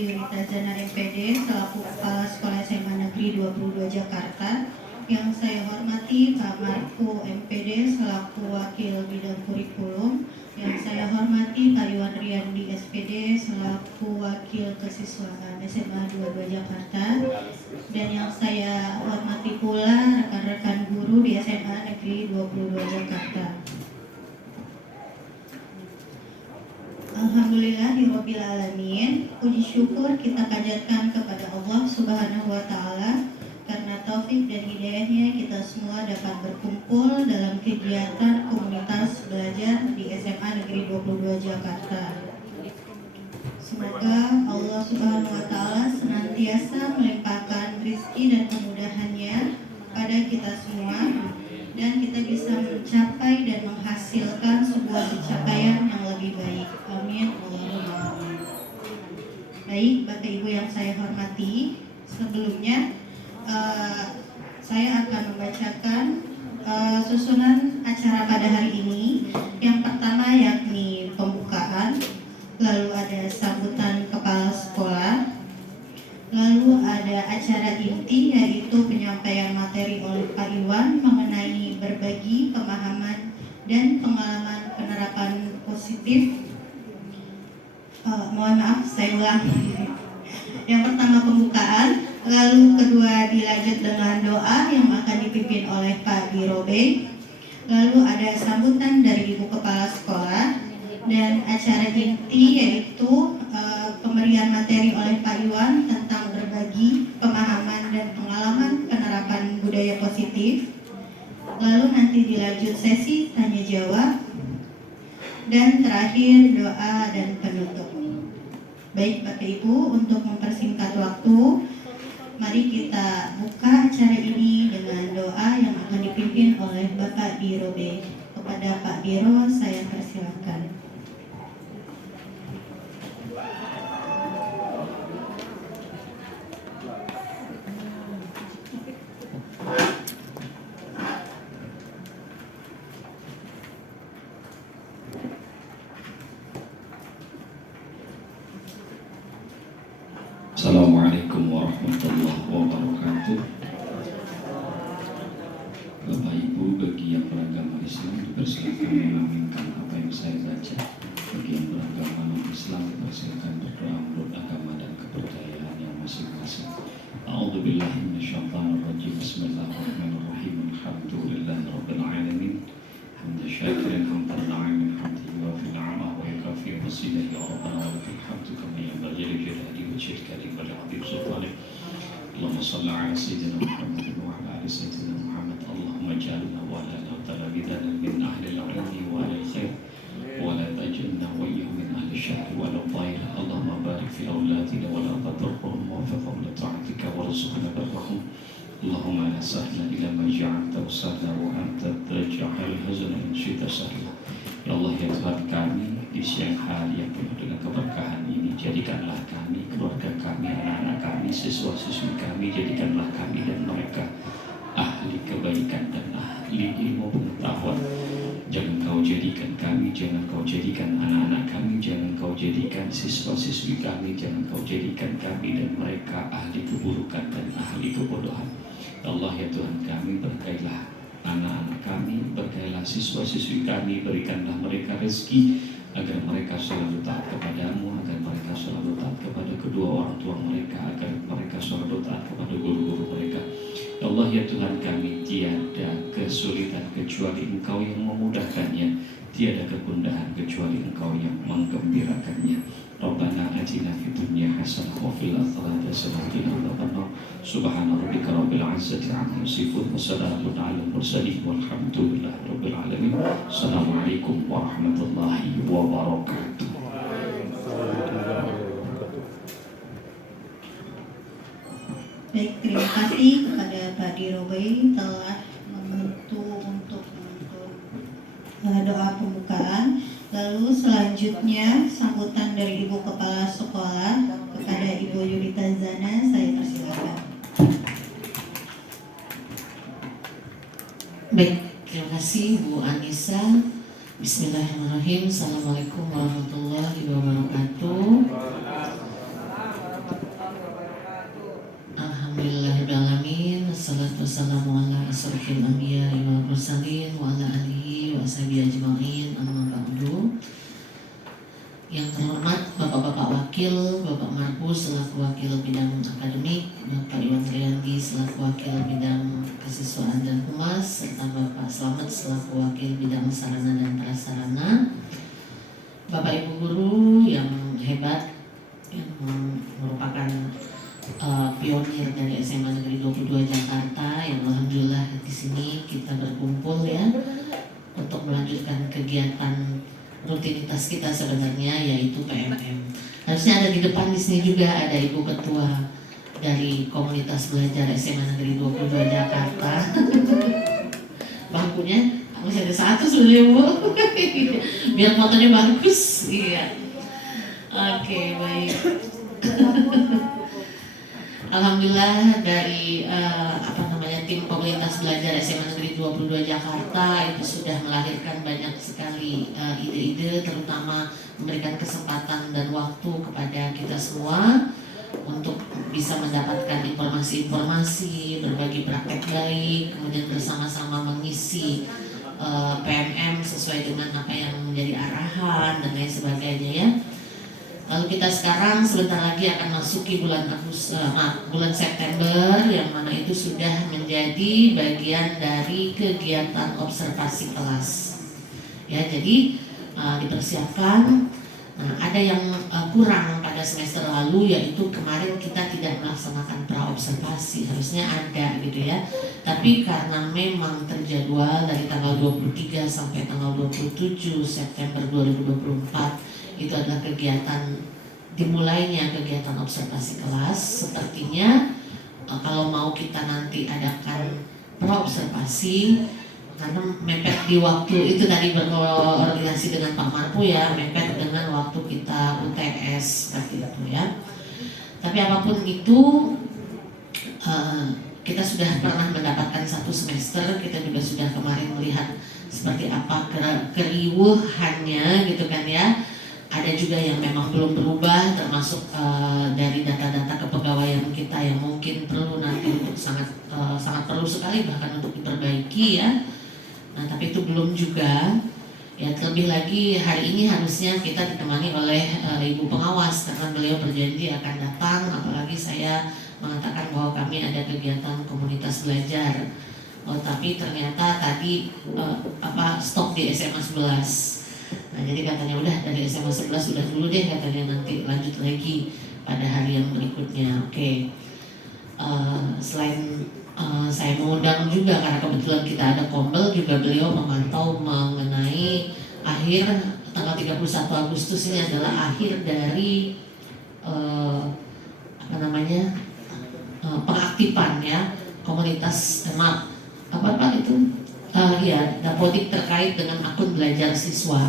Yunita Zana MPD selaku Kepala Sekolah SMA Negeri 22 Jakarta. Yang saya hormati Pak Marco MPD selaku Wakil Bidang Kurikulum. Yang saya hormati Pak Iwan Riyandi SPD selaku Wakil Kesiswaan SMA 22 Jakarta. Dan yang saya hormati pula rekan-rekan guru di SMA Negeri 22 Jakarta. Alhamdulillahirabbil alamin. Puji syukur kita panjatkan kepada Allah Subhanahu wa taala karena taufik dan hidayahnya kita semua dapat berkumpul dalam kegiatan komunitas belajar di SMA Negeri 22 Jakarta. Semoga Allah Subhanahu wa taala senantiasa melimpahkan rezeki dan kemudahannya pada kita semua dan kita bisa mencapai dan menghasilkan sebuah pencapaian yang lebih baik. Amin. Allahumma amin. Baik, Bapak Ibu yang saya hormati, sebelumnya saya akan membacakan susunan acara pada hari ini. Yang pertama yakni pembukaan, lalu ada sambutan kepala sekolah, lalu ada acara inti yaitu penyampaian materi oleh Pak Iwan mengenai berbagi pemahaman dan pengalaman penerapan positif. Mohon maaf, saya ulang. Yang pertama pembukaan, lalu kedua dilanjut dengan doa yang akan dipimpin oleh Pak Dirobe, lalu ada sambutan dari Ibu Kepala Sekolah, dan acara inti yaitu pemberian materi oleh Pak Iwan tentang berbagi pemahaman dan pengalaman penerapan budaya positif. Lalu nanti dilanjut sesi tanya jawab dan terakhir doa dan penutup. Baik Bapak Ibu, untuk mempersingkat waktu, mari kita buka acara ini dengan doa yang akan dipimpin oleh Bapak Dirobe. Kepada Pak Diro saya persilakan. Assalamualaikum warahmatullahi wabarakatuh. Bapak Ibu, bagi yang beragama Islam dipersilakan mengaminkan apa yang saya baca. Bagi yang beragama non-Islam dipersilakan berdoa menurut agama dan kepercayaan yang masing-masing. A'udzubillahi minasyaitonirrajim. Bismillahirrahmanirrahim. Alhamdulillahirabbil alamin. Hamdan syakirin hamdan na'imin hamdihi wa fil 'ama wa yukafi masjidihi ya rabbana wa lakal hamdu kama yanbaghi li jalali wajhika karim wa li 'azimi sultanik. Allahumma shalli 'ala sayyidina Muhammad wa 'ala ali sayyidina Muhammad. Allahumma ij'alna wa la talabidana min ahli al-'ilmi wa ahli al-khair wa la taj'alna wa iyyahum min ahli al-syarri wa al-dhayr. Allahumma barik fi awladina wa la tadurruhum wa waffiqhum li ta'atika warzuqna birrahum. Allahumma la sahla illa ma ja'altahu sahla wa anta taj'alul hazana in syi'ta sahla. Ya Allah, ya Tuhan kami, di siang hari yang penuh dengan keberkahan ini, jadikanlah kami, keluarga kami, anak-anak kami, siswa-siswi kami, jadikanlah kami dan mereka ahli kebaikan dan ahli ilmu pengetahuan. Jangan kau jadikan kami, jangan kau jadikan anak-anak kami, jangan kau jadikan siswa-siswi kami, jangan kau jadikan kami dan mereka ahli keburukan dan ahli kebodohan. Allah, ya Tuhan kami, berkailah anak-anak kami, berkailah siswa-siswi kami, berikanlah mereka rezeki agar mereka selalu taat kepadamu, agar mereka selalu taat kepada kedua orang tua mereka, agar mereka selalu taat kepada guru-guru mereka. Ya Allah, ya Tuhan kami, tiada kesulitan kecuali Engkau yang memudahkannya, tiada kegundahan kecuali Engkau yang menggembirakannya. Rabbana atina fid dunya hasanah wa fil akhirati hasanah wa qina adzabannar. Subhana rabbika rabbil izzati amma yasifun wa salamun 'alal mursalin walhamdulillahi rabbil alamin. Assalamualaikum warahmatullahi wabarakatuh. Baik, terima kasih kepada Pak Dirobe telah membantu untuk doa pembukaan. Lalu selanjutnya sambutan dari Ibu Kepala Sekolah kepada Ibu Yunita Zana, saya persilakan. Baik, terima kasih Bu Anissa. Bismillahirrahmanirrahim. Assalamualaikum warahmatullahi wabarakatuh. asyrafil anbiya wal mursalin wa ala alihi wa ashabihi ajma'in amma ba'du. Yang terhormat Bapak-Bapak Wakil, Bapak Markus selaku Wakil Bidang Akademik, Bapak Iwan Riyandi selaku Wakil Bidang Kesiswaan dan Humas, serta Bapak Slamet selaku Wakil Bidang Sarana dan Prasarana, Bapak Ibu Guru yang hebat, yang merupakan pionir dari SMA Negeri 22 Jakarta, yang alhamdulillah di sini kita berkumpul ya untuk melanjutkan kegiatan rutinitas kita sebenarnya, yaitu PMM. Harusnya ada di depan di sini juga ada Ibu Ketua dari Komunitas Belajar SMA Negeri 22 Jakarta. Bangkunya masih ada satu sebenarnya Bu. Biar fotonya bagus. Iya. Oke, baik. Alhamdulillah dari tim komunitas belajar SMA Negeri 22 Jakarta itu sudah melahirkan banyak sekali ide-ide, terutama memberikan kesempatan dan waktu kepada kita semua untuk bisa mendapatkan informasi-informasi, berbagi praktek baik, kemudian bersama-sama mengisi PMM sesuai dengan apa yang menjadi arahan dan lain sebagainya ya. Lalu kita sekarang sebentar lagi akan masuki bulan September, yang mana itu sudah menjadi bagian dari kegiatan observasi kelas. Ya, jadi dipersiapkan. Nah, ada yang kurang pada semester lalu, yaitu kemarin kita tidak melaksanakan praobservasi, harusnya ada gitu ya. Tapi karena memang terjadwal dari tanggal 23 sampai tanggal 27 September 2024 itu adalah dimulainya kegiatan observasi kelas. Sepertinya kalau mau kita nanti adakan praobservasi, karena mepet di waktu itu tadi berkoordinasi dengan Pak Marpu ya, mepet dengan waktu kita UTS seperti itu ya. Tapi apapun itu, kita sudah pernah mendapatkan satu semester, kita juga sudah kemarin melihat seperti apa keriuhannya gitu kan ya. Ada juga yang memang belum berubah, termasuk dari data-data kepegawaian kita yang mungkin perlu nanti untuk sangat perlu sekali bahkan untuk diperbaiki ya. Nah, tapi itu belum juga. Ya, terlebih lagi hari ini harusnya kita ditemani oleh Ibu Pengawas karena beliau berjanji akan datang, apalagi saya mengatakan bahwa kami ada kegiatan komunitas belajar. Tapi ternyata tadi stop di SMA 11. Nah, jadi katanya udah dari SMA 11 udah dulu deh, katanya nanti lanjut lagi pada hari yang berikutnya. Oke. Selain saya mengundang juga karena kebetulan kita ada kombel juga, beliau memantau mengenai akhir tanggal 31 Agustus ini adalah akhir dari pengaktifan ya komunitas Dapodik terkait dengan akun belajar siswa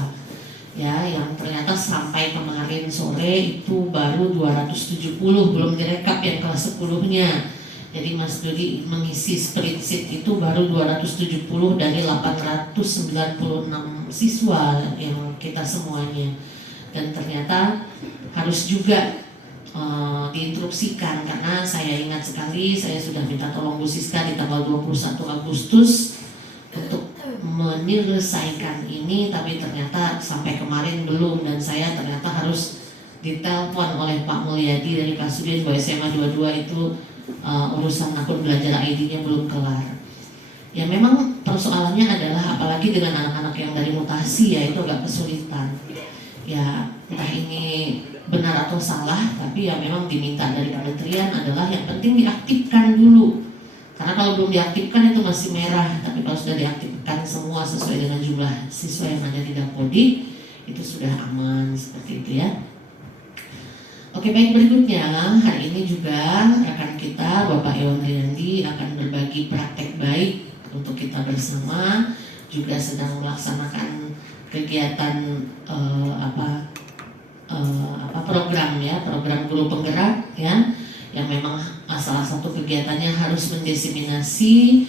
ya, yang ternyata sampai kemarin sore itu baru 270, belum direkap yang kelas 10-nya. Jadi Mas Dodi mengisi spreadsheet itu baru 270 dari 896 siswa yang kita semuanya. Dan ternyata harus juga diinstruksikan, karena saya ingat sekali saya sudah minta tolong Bu Siska di tanggal 21 Agustus untuk menyelesaikan ini, tapi ternyata sampai kemarin belum, dan saya ternyata harus ditelepon oleh Pak Mulyadi dari Kasudin bahwa SMA 22 itu urusan akun belajar ID-nya belum kelar. Ya memang persoalannya adalah apalagi dengan anak-anak yang dari mutasi ya, itu agak kesulitan. Ya entah ini benar atau salah, tapi ya memang diminta dari kementerian adalah yang penting diaktifkan dulu. Karena kalau belum diaktifkan itu masih merah, tapi kalau sudah diaktifkan semua sesuai dengan jumlah siswa yang ada di Dapodik, itu sudah aman seperti itu ya. Oke, baik, berikutnya hari ini juga rekan kita Bapak Iwan Riyandi akan berbagi praktek baik untuk kita bersama, juga sedang melaksanakan kegiatan program ya, program guru penggerak ya, yang memang salah satu kegiatannya harus mendiseminasi,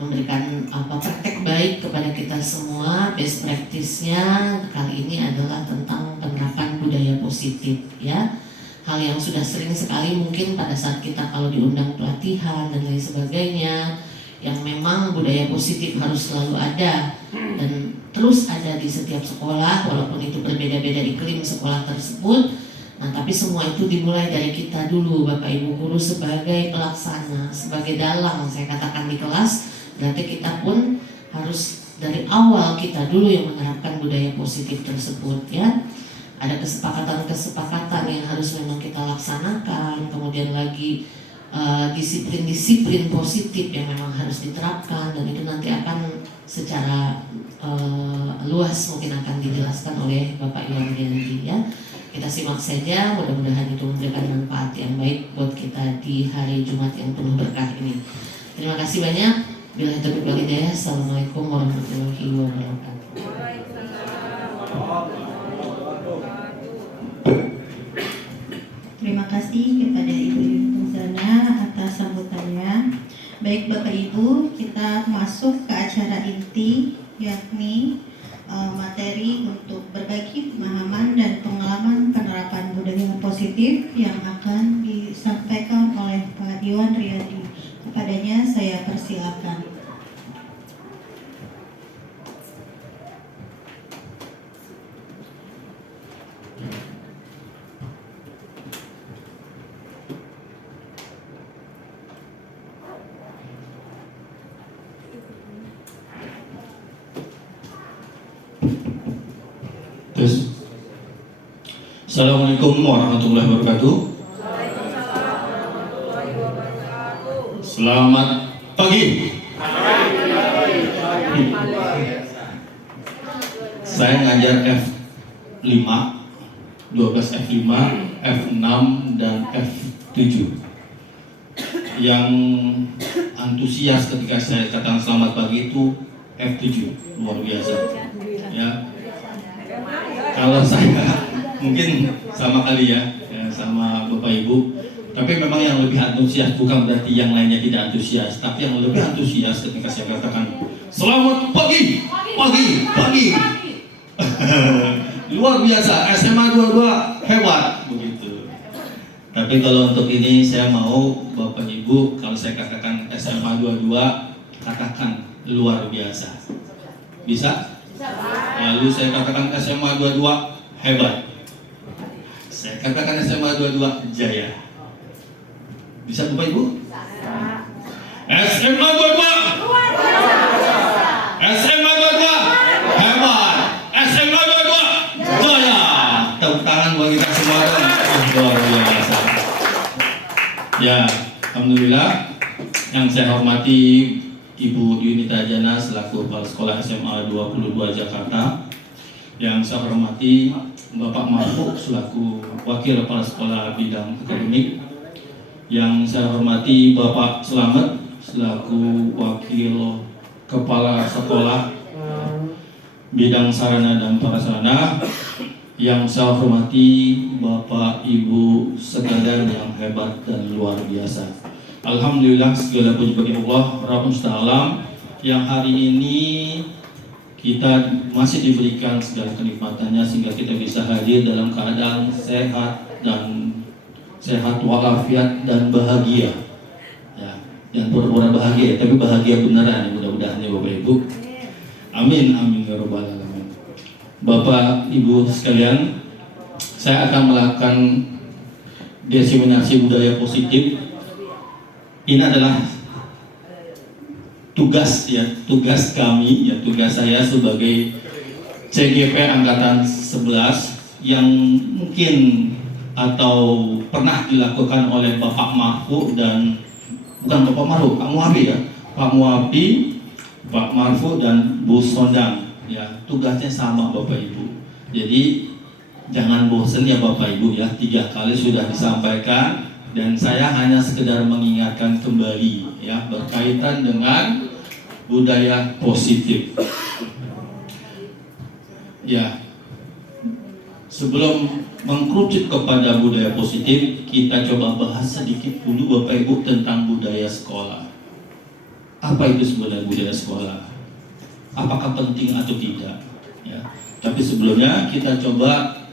memberikan praktek baik kepada kita semua. Best practice-nya kali ini adalah tentang penerapan budaya positif ya. Hal yang sudah sering sekali mungkin pada saat kita kalau diundang pelatihan dan lain sebagainya, yang memang budaya positif harus selalu ada dan terus ada di setiap sekolah walaupun itu berbeda-beda iklim sekolah tersebut. Nah, tapi semua itu dimulai dari kita dulu, Bapak Ibu guru sebagai pelaksana, sebagai dalang saya katakan di kelas. Berarti kita pun harus dari awal kita dulu yang menerapkan budaya positif tersebut ya. Ada kesepakatan-kesepakatan yang harus memang kita laksanakan, kemudian lagi disiplin-disiplin positif yang memang harus diterapkan, dan itu nanti akan secara luas mungkin akan dijelaskan oleh Bapak Iwan Rianti ya. Kita simak saja, mudah-mudahan itu memberikan manfaat yang baik buat kita di hari Jumat yang penuh berkah ini. Terima kasih banyak. Bila taufiq wal hidayah. Assalamualaikum warahmatullahi wabarakatuh. Terima kasih kepada Ibu Yunuzana atas sambutannya. Baik Bapak Ibu, kita masuk ke acara inti, yakni materi untuk berbagi pemahaman dan pengalaman penerapan budaya positif yang akan disampaikan oleh Pak Iwan Riyadi. Kepadanya saya persilakan. Assalamualaikum warahmatullahi wabarakatuh. Selamat pagi. Saya ngajar F5, 12 F5, F6 dan F7. Yang antusias ketika saya katakan selamat pagi itu F7, luar biasa. Ya. Kalau saya mungkin sama kali ya, sama Bapak Ibu. Tapi memang yang lebih antusias bukan berarti yang lainnya tidak antusias, tapi yang lebih antusias ketika saya katakan selamat pagi, pagi. Luar biasa, SMA 22 hebat begitu. Tapi kalau untuk ini saya mau Bapak Ibu, kalau saya katakan SMA 22 katakan luar biasa. Bisa? Lalu saya katakan SMA 22 hebat. Saya katakan SMA 22 jaya. Bisa Bapak Ibu? SMA 22 luar biasa. SMA 22 hebat. SMA 22 jaya. Tepuk tangan buat kita semua. Luar biasa. Ya, alhamdulillah. Yang saya hormati Ibu Yunita Jana selaku Kepala Sekolah SMA 22 Jakarta. Yang saya hormati Bapak Marfuk selaku Wakil Kepala Sekolah Bidang Akademik. Yang saya hormati Bapak Slamet selaku Wakil Kepala Sekolah Bidang Sarana dan Prasarana. Yang saya hormati Bapak Ibu sekalian yang hebat dan luar biasa. Alhamdulillah segala puji bagi Allah Rabbul Alam yang hari ini kita masih diberikan segala kenikmatannya sehingga kita bisa hadir dalam keadaan sehat walafiat dan bahagia. Ya, yang pura-pura bahagia, tapi bahagia beneran ya, mudah-mudahan ya Bapak Ibu. Amin amin ya rabbal alamin. Bapak Ibu sekalian, saya akan melakukan diseminasi budaya positif. Ini adalah tugas kami, tugas saya sebagai CGP Angkatan 11 yang mungkin atau pernah dilakukan oleh Bapak Marfu dan bukan Bapak Marfu, Pak Muabi ya, Pak Muabi, Pak Marfu dan Bu Sondang ya, tugasnya sama Bapak Ibu. Jadi jangan bosan ya Bapak Ibu ya, 3 kali sudah disampaikan. Dan saya hanya sekedar mengingatkan kembali ya berkaitan dengan budaya positif. Ya, sebelum mengkerucut kepada budaya positif, kita coba bahas sedikit dulu Bapak Ibu tentang budaya sekolah. Apa itu sebenarnya budaya sekolah? Apakah penting atau tidak? Ya, tapi sebelumnya kita coba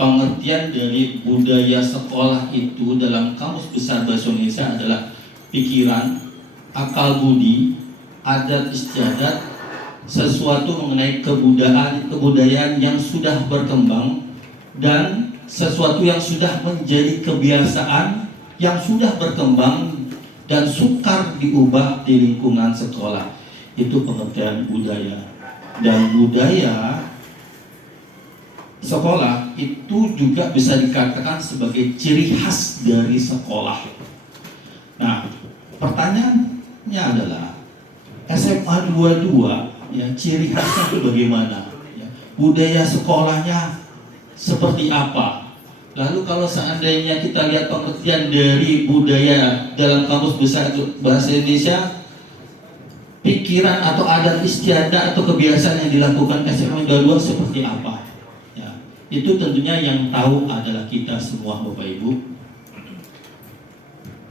pengertian dari budaya sekolah itu dalam Kamus Besar Bahasa Indonesia adalah pikiran, akal budi, adat istiadat, sesuatu mengenai kebudayaan yang sudah berkembang dan sesuatu yang sudah menjadi kebiasaan yang sudah berkembang dan sukar diubah di lingkungan sekolah. Itu pengertian budaya. Dan budaya sekolah itu juga bisa dikatakan sebagai ciri khas dari sekolah. Nah, pertanyaannya adalah SMA 22 ya, ciri khasnya itu bagaimana? Ya, budaya sekolahnya seperti apa? Lalu kalau seandainya kita lihat pengertian dari budaya dalam Kamus Besar Bahasa Indonesia, pikiran atau adat istiadat atau kebiasaan yang dilakukan SMA 22 seperti apa? Ya, itu tentunya yang tahu adalah kita semua, Bapak Ibu.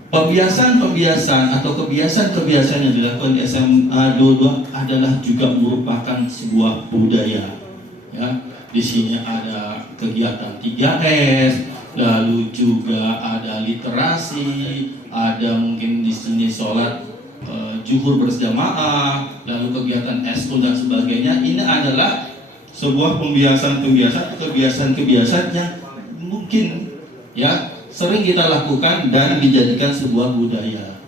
Pembiasaan atau kebiasaan yang dilakukan di SMA 22 adalah juga merupakan sebuah budaya. Ya, di sini ada kegiatan 3S, lalu juga ada literasi, ada mungkin di sini sholat zuhur berjamaah, lalu kegiatan eskul dan sebagainya. Ini adalah sebuah kebiasaan yang mungkin ya sering kita lakukan dan dijadikan sebuah budaya.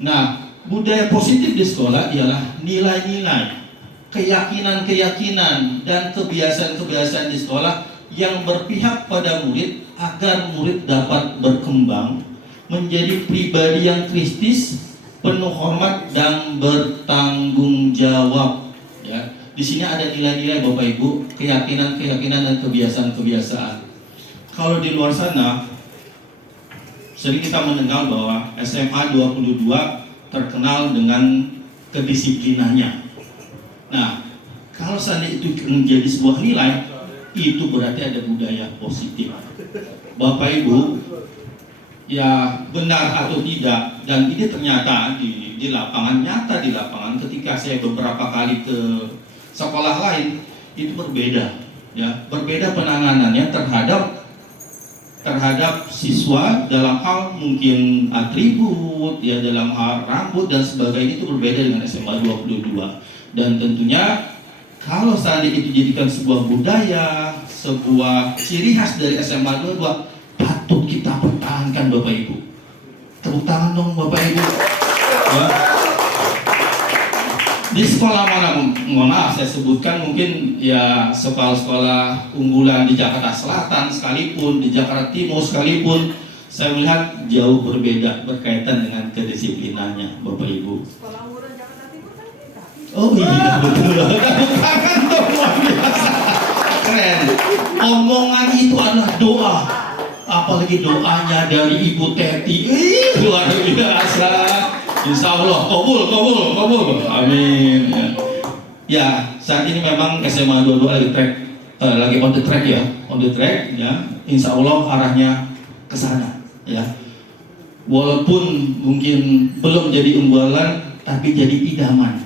Nah, budaya positif di sekolah ialah nilai-nilai, keyakinan-keyakinan dan kebiasaan-kebiasaan di sekolah yang berpihak pada murid agar murid dapat berkembang menjadi pribadi yang kritis, penuh hormat dan bertanggung jawab. Ya, di sini ada nilai-nilai Bapak Ibu, keyakinan-keyakinan dan kebiasaan-kebiasaan. Kalau di luar sana sering kita mendengar bahwa SMA 22 terkenal dengan kedisiplinannya. Nah, kalau seandainya itu menjadi sebuah nilai, itu berarti ada budaya positif. Bapak Ibu, ya benar atau tidak, dan ini ternyata di lapangan, nyata di lapangan ketika saya beberapa kali ke sekolah lain, itu berbeda, ya, berbeda penanganannya terhadap siswa dalam hal mungkin atribut, ya, dalam hal rambut dan sebagainya, itu berbeda dengan SMA 22. Dan tentunya kalau seandainya itu dijadikan sebuah budaya, sebuah ciri khas dari SMA 22, patut kita pertahankan Bapak Ibu. Tepuk tangan dong Bapak Ibu. Ya. Di sekolah mana, mohon maaf saya sebutkan, mungkin ya sekolah-sekolah unggulan di Jakarta Selatan sekalipun, di Jakarta Timur sekalipun, saya melihat jauh berbeda berkaitan dengan kedisiplinannya Bapak Ibu. Sekolah unggulan Jakarta Timur kan kita. Oh iya betul. Tepuk tangan dong, luar biasa. Keren. Omongan itu adalah doa. Apalagi doanya dari Ibu Teti. Luar biasa. Insya Allah, kabul. Amin. Ya, saat ini memang SMA 22 lagi on the track ya, Insya Allah arahnya ke sana, ya. Walaupun mungkin belum jadi unggulan, tapi jadi idaman,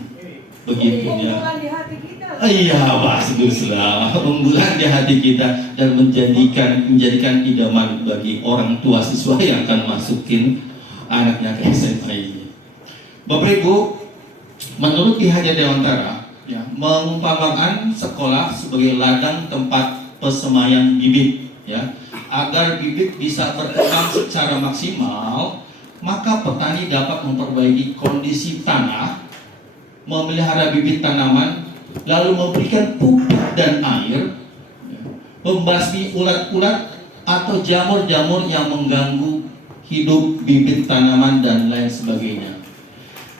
begitu ya. Unggulan di hati kita. Iya, baguslah. Unggulan di hati kita dan menjadikan idaman bagi orang tua siswa yang akan masukin anaknya ke SMA ini. Bapak Ibu, menurut Ki Hajar Dewantara, ya, mengumpamakan sekolah sebagai ladang tempat pesemaian bibit, ya, agar bibit bisa berkembang secara maksimal, maka petani dapat memperbaiki kondisi tanah, memelihara bibit tanaman, lalu memberikan pupuk dan air, ya, membasmi ulat-ulat atau jamur-jamur yang mengganggu hidup bibit tanaman dan lain sebagainya.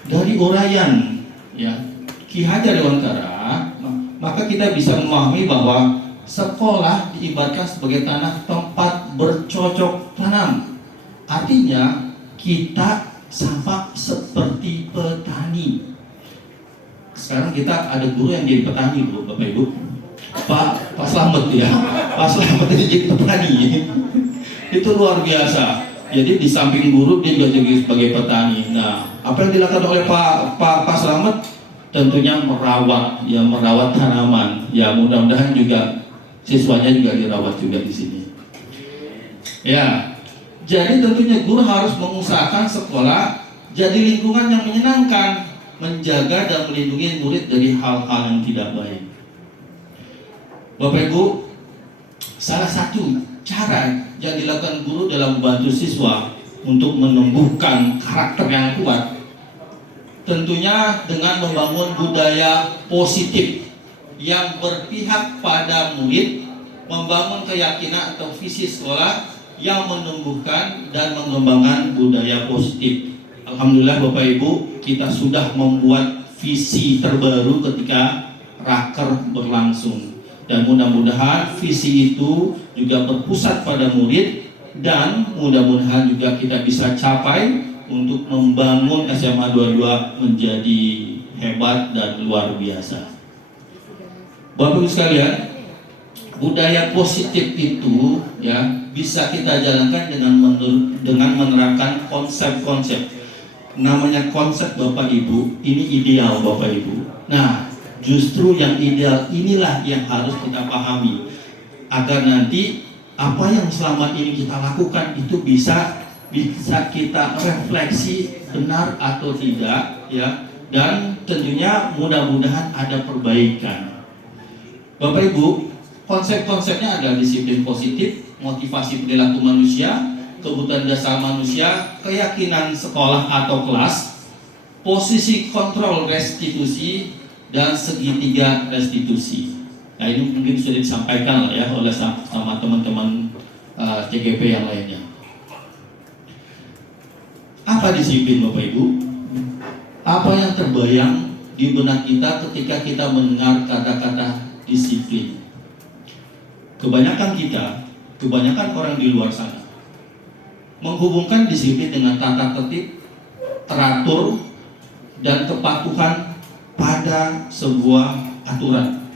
Dari uraian, ya, Ki Hajar Dewantara, maka kita bisa memahami bahwa sekolah diibaratkan sebagai tanah tempat bercocok tanam. Artinya kita sama seperti petani. Sekarang kita ada guru yang jadi petani, Bu, Bapak Ibu. Pak Slamet ya, Pak Slamet jadi petani. Itu luar biasa. Jadi di samping guru dia juga jadi sebagai petani. Nah, apa yang dilakukan oleh Pak Slamet? Tentunya merawat tanaman. Ya, mudah-mudahan juga siswanya juga dirawat juga di sini. Ya, Jadi tentunya guru harus mengusahakan sekolah jadi lingkungan yang menyenangkan, menjaga dan melindungi murid dari hal-hal yang tidak baik. Bapak Ibu, salah satu cara yang dilakukan guru dalam membantu siswa untuk menumbuhkan karakter yang kuat, tentunya dengan membangun budaya positif yang berpihak pada murid, membangun keyakinan atau visi sekolah yang menumbuhkan dan mengembangkan budaya positif. Alhamdulillah Bapak Ibu, kita sudah membuat visi terbaru ketika raker berlangsung, dan mudah-mudahan visi itu juga berpusat pada murid, dan mudah-mudahan juga kita bisa capai untuk membangun SMA 22 menjadi hebat dan luar biasa. Bapak Ibu sekalian, budaya positif itu ya bisa kita jalankan dengan menerapkan konsep-konsep. Namanya konsep Bapak Ibu, ini ideal Bapak Ibu. Nah, justru yang ideal inilah yang harus kita pahami, agar nanti apa yang selama ini kita lakukan itu bisa kita refleksi benar atau tidak ya, dan tentunya mudah-mudahan ada perbaikan. Bapak Ibu, konsep-konsepnya adalah disiplin positif, motivasi perilaku manusia, kebutuhan dasar manusia, keyakinan sekolah atau kelas, posisi kontrol restitusi, dan segitiga restitusi. Nah, ini mungkin sudah disampaikan ya oleh sama teman-teman CGP yang lainnya. Apa disiplin Bapak Ibu? Apa yang terbayang di benak kita ketika kita mendengar kata-kata disiplin? Kebanyakan orang di luar sana menghubungkan disiplin dengan tata tertib, teratur, dan kepatuhan pada sebuah aturan.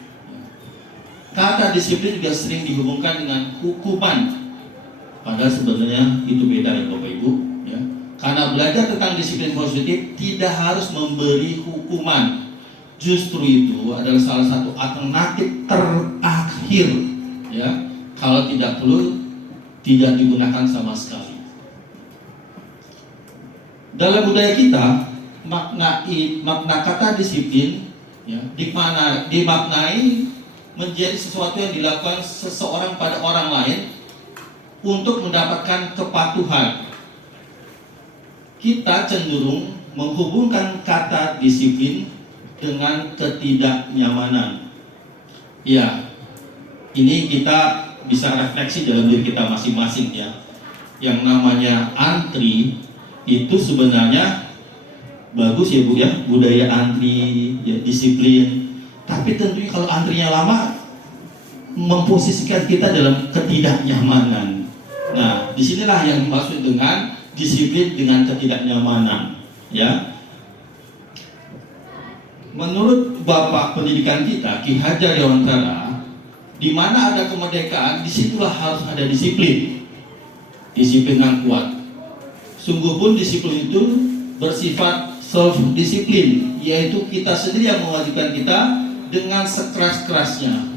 Kata disiplin juga sering dihubungkan dengan hukuman, padahal sebenarnya itu beda ya Bapak Ibu ya. Karena belajar tentang disiplin positif tidak harus memberi hukuman, justru itu adalah salah satu alternatif terakhir ya, kalau tidak perlu tidak digunakan sama sekali. Dalam budaya kita, makna kata disiplin ya, dimaknai menjadi sesuatu yang dilakukan seseorang pada orang lain untuk mendapatkan kepatuhan. Kita cenderung menghubungkan kata disiplin dengan ketidaknyamanan. Ya, ini kita bisa refleksi dalam diri kita masing-masing ya. Yang namanya antri itu sebenarnya bagus ya Bu ya, budaya antri ya, disiplin. Tapi tentunya kalau antrinya lama memposisikan kita dalam ketidaknyamanan. Nah, disinilah yang dimaksud dengan disiplin dengan ketidaknyamanan ya. Menurut Bapak Pendidikan kita Ki Hajar Dewantara, di mana ada kemerdekaan, disitulah harus ada disiplin, disiplin yang kuat. Sungguh pun disiplin itu bersifat self-disiplin, yaitu kita sendiri yang mewajibkan kita dengan sekeras-kerasnya.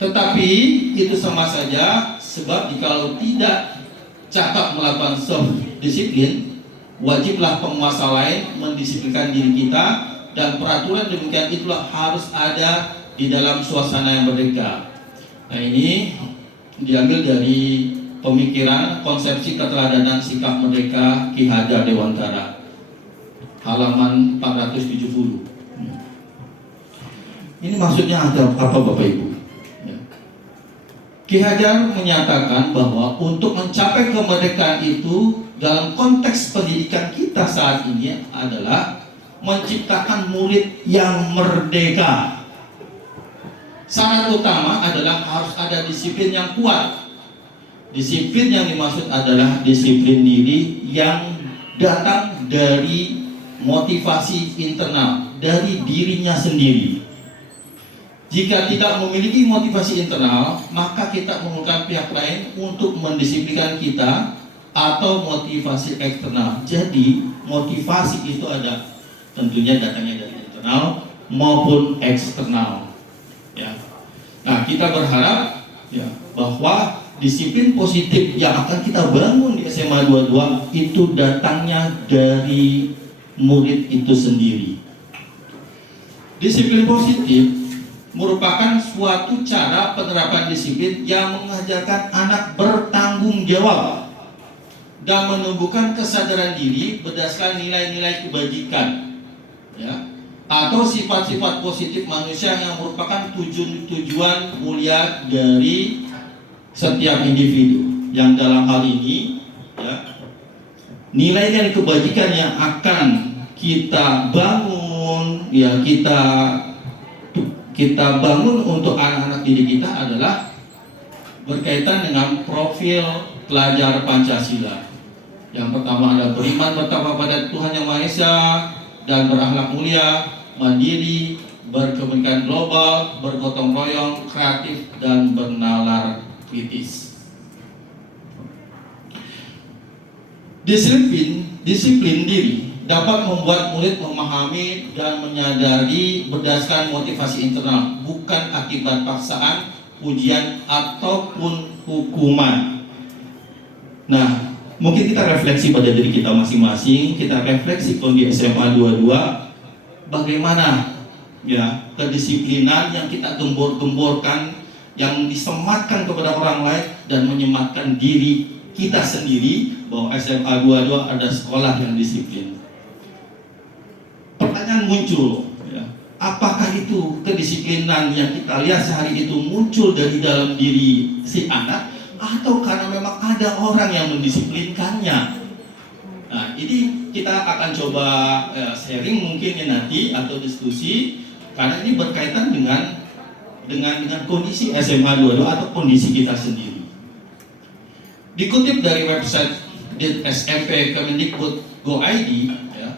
Tetapi itu sama saja, sebab jikalau tidak cakap melakukan self-disiplin, wajiblah penguasa lain mendisiplinkan diri kita, dan peraturan demikian itulah harus ada di dalam suasana yang merdeka. Nah, ini diambil dari pemikiran konsepsi keteladanan sikap merdeka Ki Hajar Dewantara, halaman 470. Ini maksudnya apa Bapak Ibu? Ki Hajar menyatakan bahwa untuk mencapai kemerdekaan itu dalam konteks pendidikan kita saat ini adalah menciptakan murid yang merdeka. Syarat utama adalah harus ada disiplin yang kuat. Disiplin yang dimaksud adalah disiplin diri yang datang dari motivasi internal, dari dirinya sendiri. Jika tidak memiliki motivasi internal, maka kita memerlukan pihak lain untuk mendisiplinkan kita, atau motivasi eksternal. Jadi motivasi itu ada, tentunya datangnya dari internal maupun eksternal. Ya. Nah, kita berharap ya bahwa disiplin positif yang akan kita bangun di SMA 22 itu datangnya dari murid itu sendiri. Disiplin positif merupakan suatu cara penerapan disiplin yang mengajarkan anak bertanggung jawab dan menumbuhkan kesadaran diri berdasarkan nilai-nilai kebajikan, ya, atau sifat-sifat positif manusia yang merupakan tujuan mulia dari setiap individu. Yang dalam hal ini, ya, nilai-nilai kebajikan yang akan kita bangun, ya, kita bangun untuk anak-anak didik kita adalah berkaitan dengan profil pelajar Pancasila. Yang pertama adalah beriman pertama pada Tuhan Yang Maha Esa dan berakhlak mulia, mandiri, berkepentingan global, bergotong royong, kreatif, dan bernalar kritis. Disiplin diri dapat membuat murid memahami dan menyadari berdasarkan motivasi internal, bukan akibat paksaan, ujian, ataupun hukuman. Nah, mungkin kita refleksi pada diri kita masing-masing. Kita refleksi kalau di SMA 22, bagaimana ya kedisiplinan yang kita gembor-gemborkan, yang disematkan kepada orang lain dan menyematkan diri kita sendiri bahwa SMA 22 ada sekolah yang disiplin. Pertanyaan muncul, ya, apakah itu kedisiplinan yang kita lihat sehari itu muncul dari dalam diri si anak, atau karena memang ada orang yang mendisiplinkannya? Nah, ini kita akan coba sharing mungkin ya nanti atau diskusi, karena ini berkaitan dengan kondisi SMA 22 atau kondisi kita sendiri. Dikutip dari website SMP Kemendikbud.go.id, ya,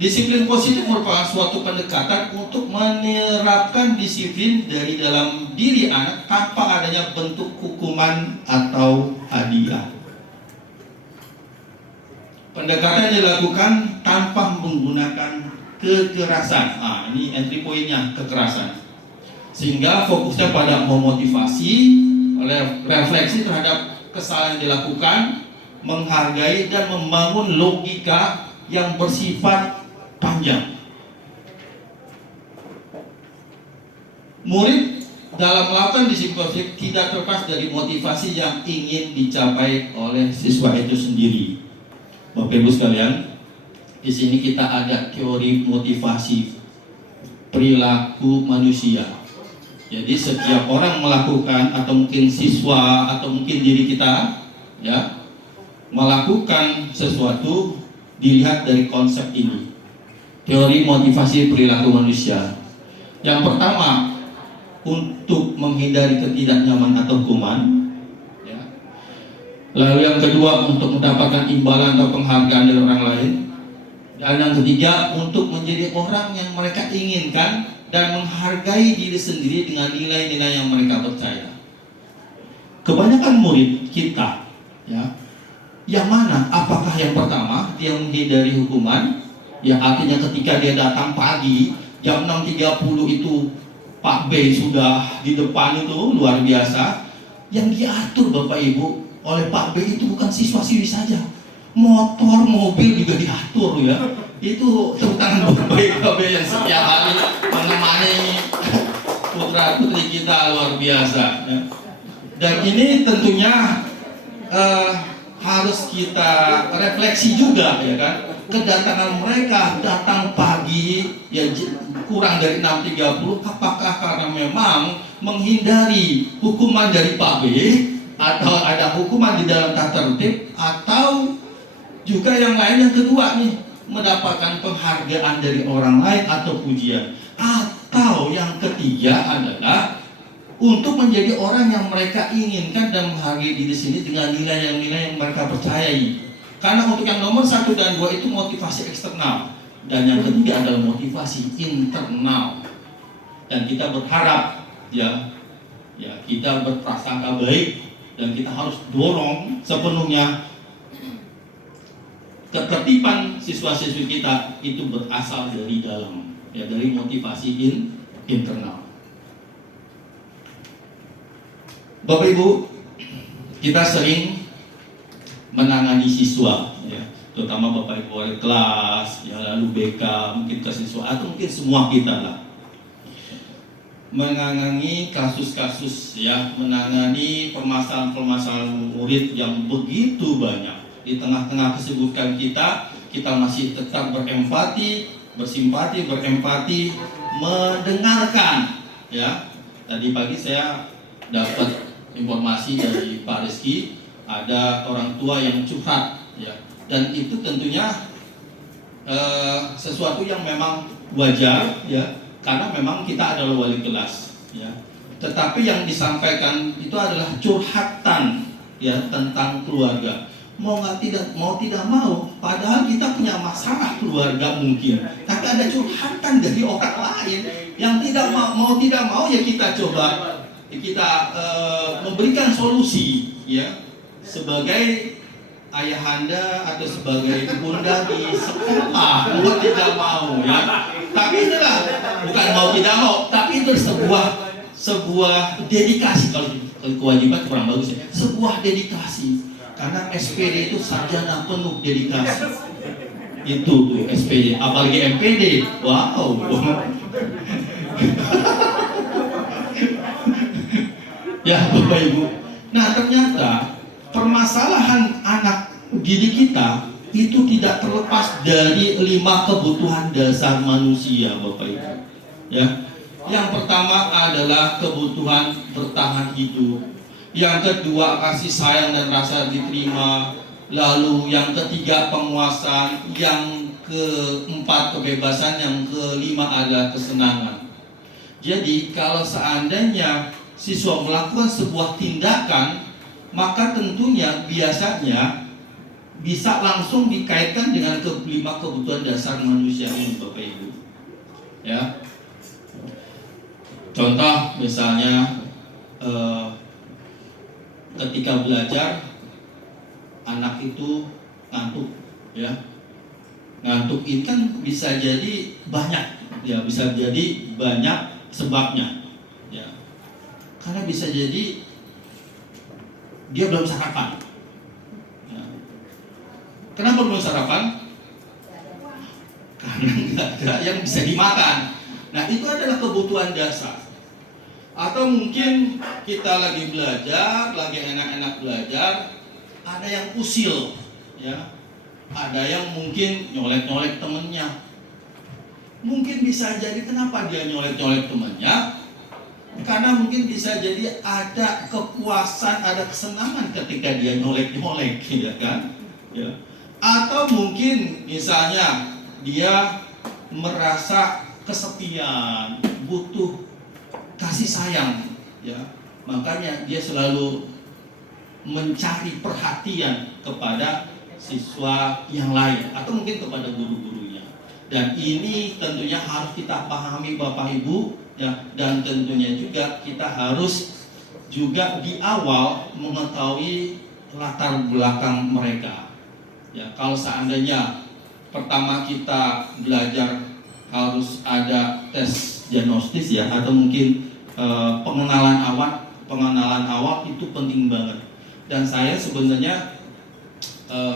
disiplin positif merupakan suatu pendekatan untuk menerapkan disiplin dari dalam diri anak tanpa adanya bentuk hukuman atau hadiah. Pendekatan dilakukan tanpa menggunakan kekerasan. Nah, ini entry point-nya, kekerasan. Sehingga fokusnya pada memotivasi, refleksi terhadap kesalahan yang dilakukan, menghargai dan membangun logika yang bersifat panjang. Murid dalam melakukan disiplin positif tidak terlepas dari motivasi yang ingin dicapai oleh siswa itu sendiri. Bapak Ibu sekalian, di sini kita ada teori motivasi perilaku manusia. Jadi setiap orang melakukan, atau mungkin siswa atau mungkin diri kita, ya, melakukan sesuatu dilihat dari konsep ini. Teori motivasi perilaku manusia. Yang pertama, untuk menghindari ketidaknyamanan atau hukuman, ya. Lalu yang kedua, untuk mendapatkan imbalan atau penghargaan dari orang lain. Dan yang ketiga, untuk menjadi orang yang mereka inginkan dan menghargai diri sendiri dengan nilai-nilai yang mereka percaya. Kebanyakan murid kita, ya, yang mana? Apakah yang pertama dia menghindari hukuman, yang artinya ketika dia datang pagi jam 6.30 itu Pak B sudah di depan, itu luar biasa. Yang diatur Bapak Ibu oleh Pak B itu bukan siswa-siswi saja, motor, mobil juga diatur, ya. Itu tepuk tangan buat Bapak B yang setiap hari menemani putra putri kita, luar biasa, ya. Dan ini tentunya harus kita refleksi juga, ya kan. Kedatangan mereka datang pagi, ya, kurang dari 6.30, apakah karena memang menghindari hukuman dari Pak B, atau ada hukuman di dalam tata tertib, atau juga yang lain, yang kedua nih, mendapatkan penghargaan dari orang lain atau pujian, atau yang ketiga adalah untuk menjadi orang yang mereka inginkan dan menghargai diri sini dengan nilai yang mereka percayai. Karena untuk yang nomor 1 dan 2 itu motivasi eksternal, dan yang ketiga adalah motivasi internal. Dan kita berharap, ya kita berprasangka baik, dan kita harus dorong sepenuhnya ketertiban siswa-siswi kita itu berasal dari dalam, ya, dari motivasi internal. Bapak Ibu, kita sering menangani siswa, ya, terutama Bapak Ibu wali kelas, ya, lalu BK, mungkin ke siswa atau mungkin semua kita lah, menangani kasus-kasus, ya, menangani permasalahan-permasalahan murid yang begitu banyak. Di tengah-tengah kesibukan kita masih tetap berempati, bersimpati, berempati, mendengarkan, ya. Tadi pagi saya dapat informasi dari Pak Rizky, ada orang tua yang curhat, ya, dan itu tentunya sesuatu yang memang wajar, ya, karena memang kita adalah wali kelas, ya. Tetapi yang disampaikan itu adalah curhatan, ya, tentang keluarga. Mau tidak mau, padahal kita punya masalah keluarga mungkin, tapi ada curhatan dari orang lain yang tidak mau tidak mau, ya kita coba memberikan solusi, ya, sebagai ayahanda atau sebagai bunda di sekolah, mau tidak mau, ya. Tapi itulah, bukan mau tidak mau, tapi itu sebuah dedikasi. Kalau kewajiban kurang bagus, ya, sebuah dedikasi. Karena SPD itu sarjana penuh dedikasi. Itu tuh SPD, apalagi MPD. Wow. Ya Bapak Ibu. Nah, ternyata permasalahan anak didik kita itu tidak terlepas dari 5 kebutuhan dasar manusia, Bapak Ibu. Ya. Yang pertama adalah kebutuhan bertahan hidup. Yang kedua, kasih sayang dan rasa diterima. Lalu yang ketiga, penguasaan. Yang keempat, kebebasan. Yang kelima adalah kesenangan. Jadi kalau seandainya siswa melakukan sebuah tindakan, maka tentunya biasanya bisa langsung dikaitkan dengan 5 kebutuhan dasar manusia ini, Bapak Ibu. Ya. Contoh misalnya ketika belajar anak itu ngantuk, ya. Ngantuk itu kan bisa jadi banyak, ya, bisa jadi banyak sebabnya, ya. Karena bisa jadi dia belum sarapan, ya. Kenapa belum sarapan? Karena nggak ada yang bisa dimakan. Nah, itu adalah kebutuhan dasar. Atau mungkin kita lagi belajar, lagi enak-enak belajar, ada yang usil, ya, ada yang mungkin nyolek-nyolek temennya. Mungkin bisa jadi kenapa dia nyolek-nyolek temennya? Karena mungkin bisa jadi ada kepuasan, ada kesenangan ketika dia nyolek-nyolek, ya kan? Ya. Atau mungkin misalnya dia merasa kesepian, butuh kasih sayang, ya, makanya dia selalu mencari perhatian kepada siswa yang lain atau mungkin kepada guru-gurunya. Dan ini tentunya harus kita pahami, Bapak Ibu, ya, dan tentunya juga kita harus juga di awal mengetahui latar belakang mereka. Ya, kalau seandainya pertama kita belajar harus ada tes diagnostis, ya, atau mungkin pengenalan awal itu penting banget. Dan saya sebenarnya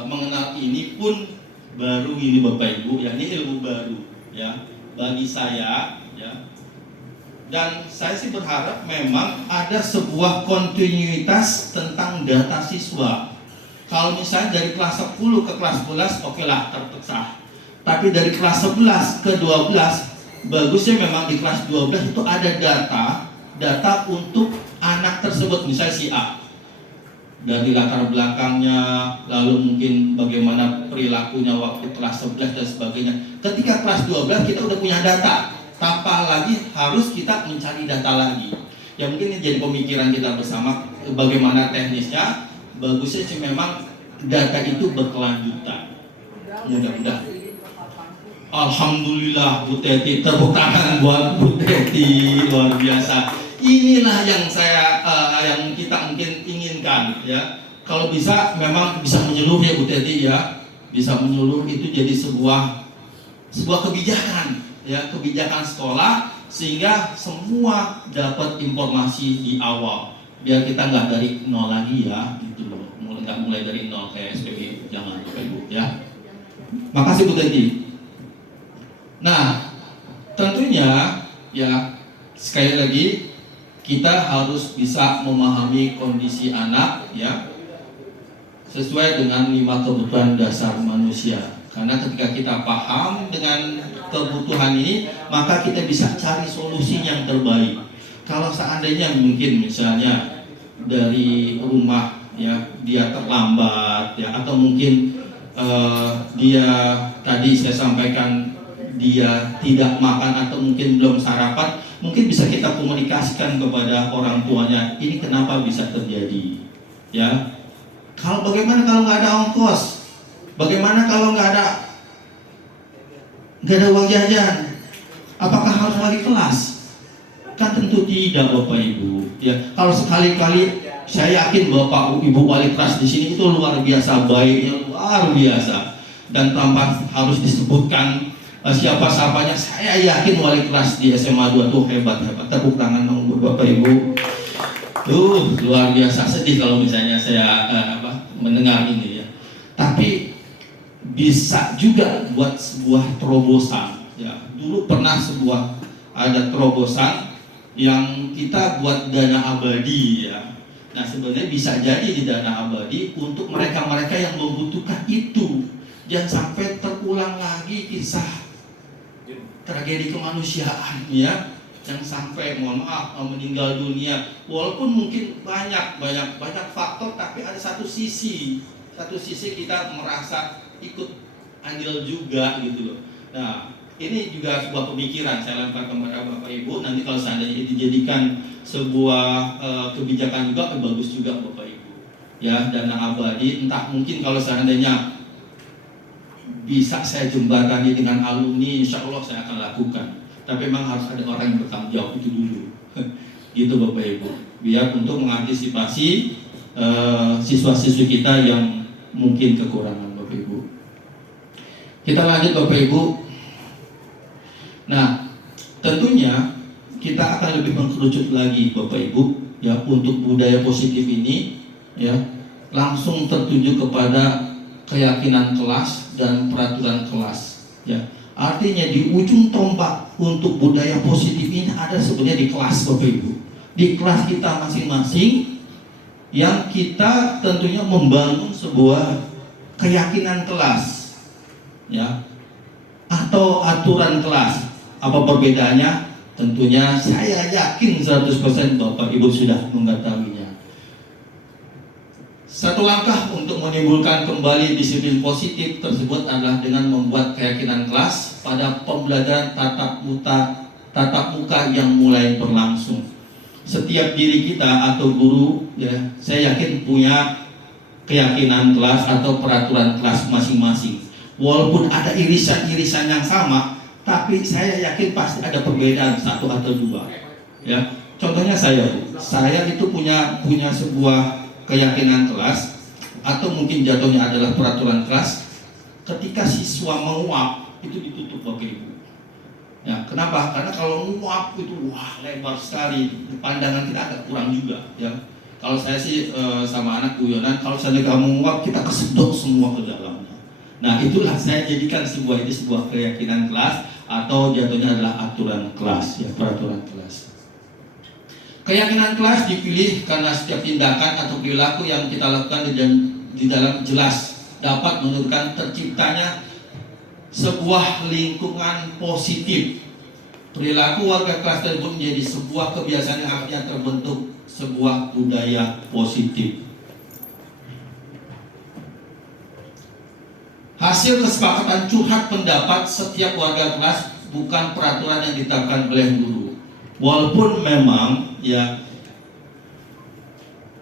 mengenal ini pun baru ini, Bapak Ibu, ya, ini ilmu baru, ya, bagi saya, ya. Dan saya sih berharap memang ada sebuah kontinuitas tentang data siswa. Kalau misalnya dari kelas 10 ke kelas 11, oke lah, terpecah. Tapi dari kelas 11 ke 12, bagusnya memang di kelas 12 itu ada data untuk anak tersebut, misalnya si A, dari latar belakangnya, lalu mungkin bagaimana perilakunya waktu kelas 11 dan sebagainya. Ketika kelas 12 kita udah punya data, tanpa lagi harus kita mencari data lagi. Ya mungkin ini jadi pemikiran kita bersama bagaimana teknisnya. Bagusnya sih memang data itu berkelanjutan. Mudah-mudahan. Alhamdulillah Bu Teti, tepuk tangan buat Bu Teti, luar biasa. Inilah yang yang kita mungkin inginkan, ya. Kalau bisa memang bisa menyeluruh, ya Bu Teti, ya. Bisa menyeluruh itu jadi sebuah kebijakan, ya, kebijakan sekolah sehingga semua dapat informasi di awal. Biar kita nggak dari nol lagi, ya, gitu. nggak mulai dari nol kayak SPB, jangan Bapak Ibu ya. Makasih Bu Teti. Nah, tentunya ya sekali lagi kita harus bisa memahami kondisi anak ya sesuai dengan 5 kebutuhan dasar manusia. Karena ketika kita paham dengan kebutuhan ini, maka kita bisa cari solusi yang terbaik. Kalau seandainya mungkin misalnya dari rumah ya dia terlambat ya, atau mungkin dia tadi saya sampaikan dia tidak makan atau mungkin belum sarapan, mungkin bisa kita komunikasikan kepada orang tuanya, ini kenapa bisa terjadi ya. Kalau bagaimana kalau nggak ada ongkos, bagaimana kalau nggak ada uang jajan, apakah harus wali kelas? Kan tentu tidak Bapak Ibu ya. Kalau sekali-kali, saya yakin Bapak Ibu wali kelas di sini itu luar biasa baiknya, luar biasa, dan tanpa harus disebutkan siapa-siapanya, saya yakin wali kelas di SMA 2 tuh hebat. Tepuk tangan dong Bapak Ibu. Luar biasa. Sedih kalau misalnya saya mendengar ini ya. Tapi bisa juga buat sebuah terobosan ya. Dulu pernah ada terobosan yang kita buat dana abadi ya. Nah sebenarnya bisa jadi di dana abadi untuk mereka-mereka yang membutuhkan itu. Jangan sampai terulang lagi kisah tragedi kemanusiaan ya. Yang sampai mohon maaf meninggal dunia, walaupun mungkin banyak faktor, tapi ada satu sisi kita merasa ikut andil juga gitu loh. Nah ini juga sebuah pemikiran saya lempar kepada Bapak Ibu, nanti kalau seandainya dijadikan sebuah kebijakan juga bagus juga Bapak Ibu ya. Dana abadi, entah mungkin kalau seandainya bisa saya jembatani dengan alumni, insya Allah saya akan lakukan. Tapi memang harus ada orang yang bertanggung jawab itu dulu. Gitu Bapak Ibu. Biar untuk mengantisipasi siswa-siswi kita yang mungkin kekurangan Bapak Ibu. Kita lanjut Bapak Ibu. Nah, tentunya kita akan lebih mengkerucut lagi Bapak Ibu ya, untuk budaya positif ini ya langsung tertuju kepada keyakinan kelas dan peraturan kelas ya. Artinya di ujung tombak untuk budaya positif ini ada sebenarnya di kelas Bapak Ibu. Di kelas kita masing-masing yang kita tentunya membangun sebuah keyakinan kelas ya, atau aturan kelas. Apa perbedaannya? Tentunya saya yakin 100% Bapak Ibu sudah mengetahuinya. Satu langkah untuk menimbulkan kembali disiplin positif tersebut adalah dengan membuat keyakinan kelas pada pembelajaran tatap muka yang mulai berlangsung. Setiap diri kita atau guru ya, saya yakin punya keyakinan kelas atau peraturan kelas masing-masing. Walaupun ada irisan-irisan yang sama, tapi saya yakin pasti ada perbedaan satu atau dua. Ya, contohnya saya itu punya sebuah keyakinan kelas, atau mungkin jatuhnya adalah peraturan kelas. Ketika siswa menguap itu ditutup Bapak Ibu ya. Kenapa? Karena kalau menguap itu wah lebar sekali, pandangan kita agak kurang juga ya. Kalau saya sih sama anak guyonan, kalau seandainya kamu menguap kita kesedot semua ke dalamnya. Nah itulah saya jadikan sebuah keyakinan kelas, atau jatuhnya adalah aturan kelas ya, peraturan kelas. Keyakinan kelas dipilih karena setiap tindakan atau perilaku yang kita lakukan di dalam jelas dapat menunjukkan terciptanya sebuah lingkungan positif. Perilaku warga kelas tersebut menjadi sebuah kebiasaan yang akhirnya terbentuk sebuah budaya positif. Hasil kesepakatan curhat pendapat setiap warga kelas, bukan peraturan yang ditetapkan oleh guru. Walaupun memang ya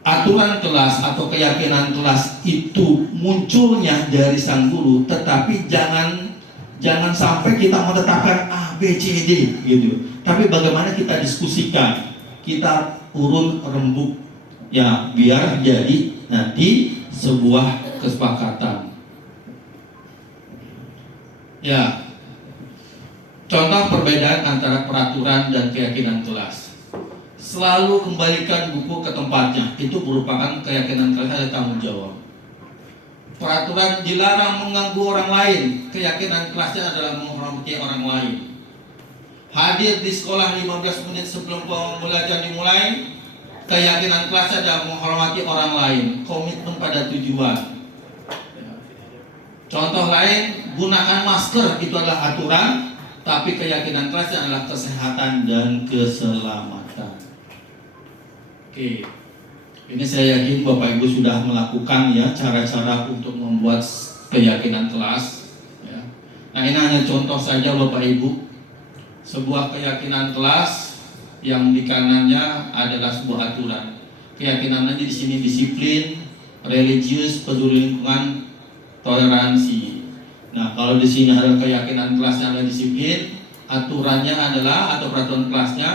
aturan kelas atau keyakinan kelas itu munculnya dari sang guru, tetapi jangan sampai kita menetapkan A, B, C, D gitu. Tapi bagaimana kita diskusikan, kita urun rembuk ya, biar jadi nanti sebuah kesepakatan. Ya, contoh perbedaan antara peraturan dan keyakinan kelas. Selalu kembalikan buku ke tempatnya. Itu merupakan keyakinan kelas, ada tanggung jawab. Peraturan dilarang mengganggu orang lain. Keyakinan kelasnya adalah menghormati orang lain. Hadir di sekolah 15 menit sebelum pembelajaran dimulai. Keyakinan kelasnya adalah menghormati orang lain. Komitmen pada tujuan. Contoh lain, gunakan masker itu adalah aturan, tapi keyakinan kelasnya adalah kesehatan dan keselamatan. Oke, ini saya yakin Bapak Ibu sudah melakukan ya cara-cara untuk membuat keyakinan kelas. Ya. Nah ini hanya contoh saja Bapak Ibu, sebuah keyakinan kelas yang di kanannya adalah sebuah aturan. Keyakinannya di sini disiplin, religius, peduli lingkungan, toleransi. Nah, kalau di sini ada keyakinan kelasnya adalah disiplin, aturannya adalah atau peraturan kelasnya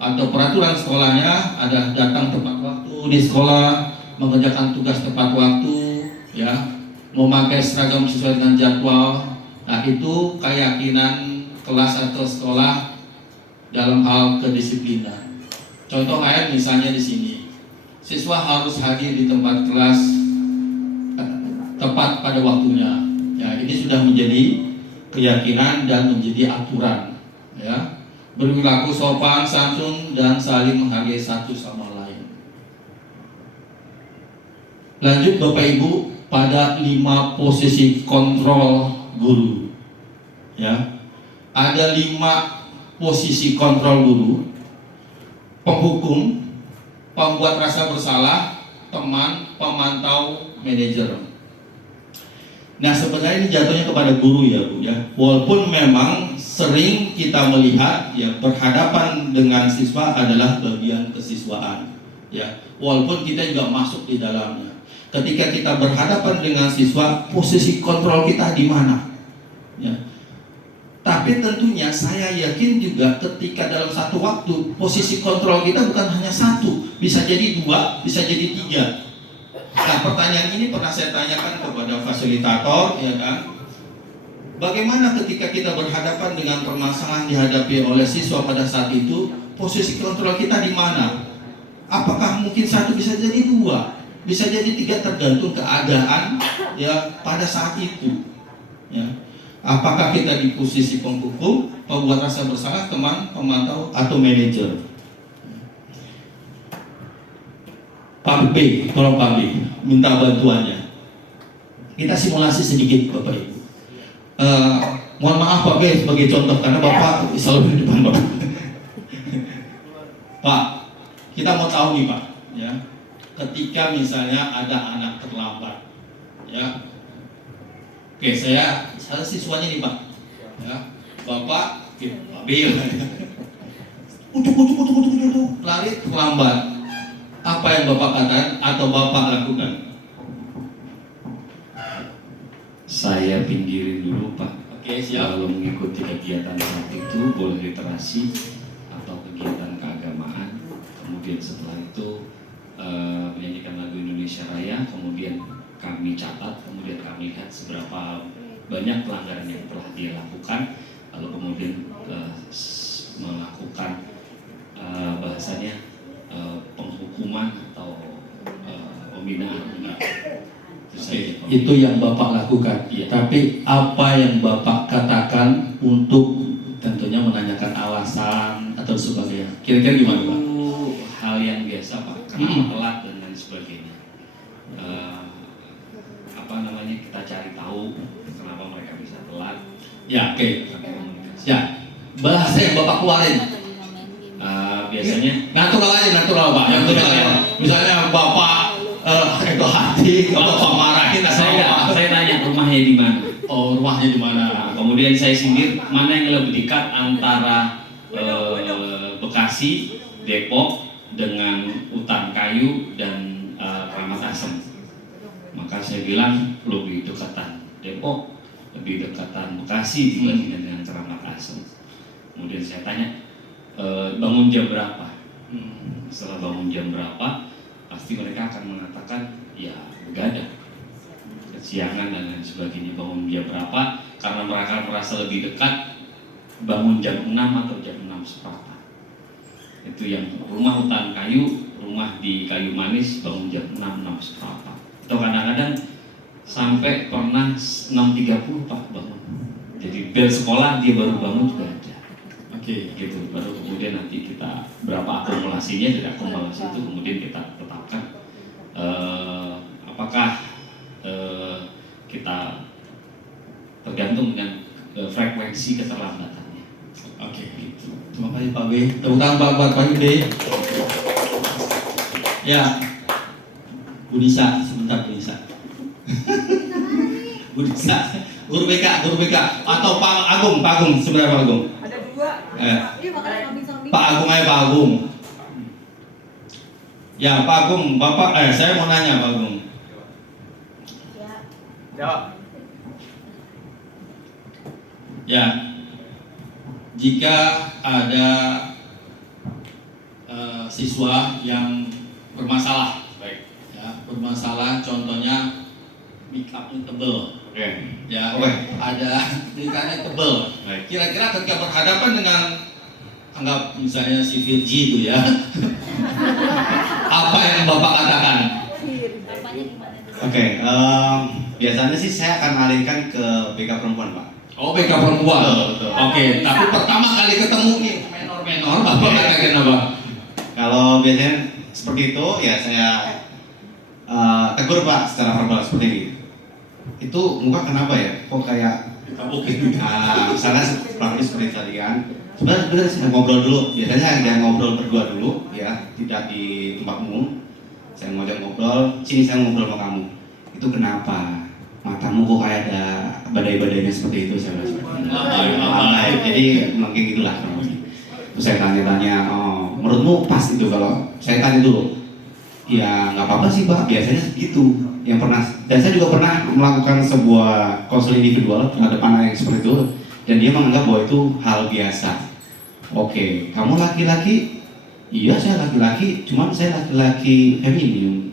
atau peraturan sekolahnya adalah datang tepat waktu di sekolah, mengerjakan tugas tepat waktu, ya, memakai seragam sesuai dengan jadwal. Nah, itu keyakinan kelas atau sekolah dalam hal kedisiplinan. Contoh ayat misalnya di sini, siswa harus hadir di tempat kelas tepat pada waktunya. Ya, ini sudah menjadi keyakinan dan menjadi aturan. Ya, berperilaku sopan, santun dan saling menghargai satu sama lain. Lanjut Bapak Ibu pada 5 posisi kontrol guru. Ya, ada 5 posisi kontrol guru: penghukum, pembuat rasa bersalah, teman, pemantau, manajer. Nah sebenarnya ini jatuhnya kepada guru ya Bu ya. Walaupun memang sering kita melihat ya berhadapan dengan siswa adalah bagian kesiswaan ya. Walaupun kita juga masuk di dalamnya. Ketika kita berhadapan dengan siswa, posisi kontrol kita di mana? Ya. Tapi tentunya saya yakin juga ketika dalam satu waktu posisi kontrol kita bukan hanya satu, bisa jadi 2, bisa jadi 3. Nah pertanyaan ini pernah saya tanyakan kepada fasilitator, ya kan? Bagaimana ketika kita berhadapan dengan permasalahan dihadapi oleh siswa pada saat itu, posisi kontrol kita di mana? Apakah mungkin 1, bisa jadi 2, bisa jadi 3, tergantung keadaan ya pada saat itu. Ya. Apakah kita di posisi penghukum, pembuat rasa bersalah, teman, pemantau, atau manajer? Pak B, tolong Pak B, minta bantuannya. Kita simulasi sedikit Bapak Ibu. Mohon maaf Pak B sebagai contoh karena Bapak selalu di depan Bapak. Pak, kita mau tahu nih Pak, ya, ketika misalnya ada anak terlambat, ya, oke saya siswanya nih Pak, ya, Bapak, Pak B, utuk, lari terlambat. Apa yang Bapak katakan atau Bapak lakukan? Saya pinggirin dulu Pak. Oke, siap. Kalau mengikuti kegiatan saat itu boleh literasi atau kegiatan keagamaan. Kemudian setelah itu menyanyikan lagu Indonesia Raya. Kemudian kami catat, kemudian kami lihat seberapa banyak pelanggaran yang telah dia lakukan. Lalu kemudian melakukan bahasanya penghukuman atau pembinaan. Itu yang Bapak lakukan. Iya. Tapi apa yang Bapak katakan untuk tentunya menanyakan alasan atau sebagainya? Kira-kira gimana Pak? Hal yang biasa Pak, kenapa telat dan lain sebagainya. Kita cari tahu kenapa mereka bisa telat. Ya, oke. Pakai komunikasi. Ya, bahasa yang Bapak keluarin. Biasanya natural Pak. Yang natural ya. Misalnya Bapak itu hati, Bapak marahin atau apa? saya tanya rumahnya di mana. Oh, rumahnya di mana? Nah, kemudian saya sindir mana yang lebih dekat antara Bekasi, Depok dengan Utan Kayu dan Kramat Asem. Maka saya bilang lebih dekatan Depok, lebih dekatan Bekasi dibandingkan dengan Kramat Asem. Kemudian saya tanya bangun jam berapa? Setelah bangun jam berapa, pasti mereka akan mengatakan ya begadang, kesiangan dan lain sebagainya. Bangun jam berapa? Karena mereka merasa lebih dekat, bangun jam 6 atau jam 6:15. Itu yang rumah Hutan Kayu, rumah di Kayu Manis, bangun jam 6, 6:15. Atau kadang-kadang sampai pernah 6.30 Pak bangun. Jadi bel sekolah dia baru bangun juga ada. Oke. Gitu. Baru kemudian nanti kita berapa akumulasinya, dari akumulasi itu kemudian kita tetapkan apakah kita tergantung dengan frekuensi keterlambatannya. Oke, gitu. Terima kasih Pak B. Tepuk tangan buat Pak B. Ya, Bu Nisa, sebentar Bu Nisa. Bu Nisa, guru BK, atau Pak Agung, sebentar Pak Agung. Ada dua. Iya makanya kambing-kambing. Pak Agung aja Pak Agung. Ya Pak Agung, Bapak, saya mau nanya Pak Agung. Ya, jika ada siswa yang bermasalah, Baik. ya, bermasalah, contohnya make up-nya tebel, Oke. ya, Oke. ada make tebel. Baik. Kira-kira ketika berhadapan dengan, anggap misalnya si Virgi itu ya, apa yang Bapak katakan? Oke, biasanya sih saya akan alihkan ke BK perempuan, Pak. Oh, BK perempuan. Betul. Oke, tapi pertama kali ketemu nih menor, Bapak katakan apa? Kalau biasanya seperti itu, ya saya tegur Pak secara verbal seperti ini. Itu muka kenapa ya? Kok kayak misalnya seperti tadi kan. Sebenarnya saya ngobrol dulu. Biasanya jangan ngobrol berdua dulu, ya, tidak di tempat umum. Saya ngajak ngobrol, sini saya ngobrol sama kamu. Itu kenapa? Matamu kok kayak ada badai-badainya seperti itu, saya bilang seperti itu. Lambai. Jadi mungkin gitulah. Terus saya tanya-tanya, oh, menurutmu pas itu kalau saya tanya dulu? Ya nggak apa-apa sih Pak, biasanya begitu. Yang pernah, dan saya juga pernah melakukan sebuah konseling individual terhadap anak yang seperti itu, dan dia menganggap bahwa itu hal biasa. Oke, kamu laki-laki? Iya saya laki-laki, cuman saya laki-laki feminim.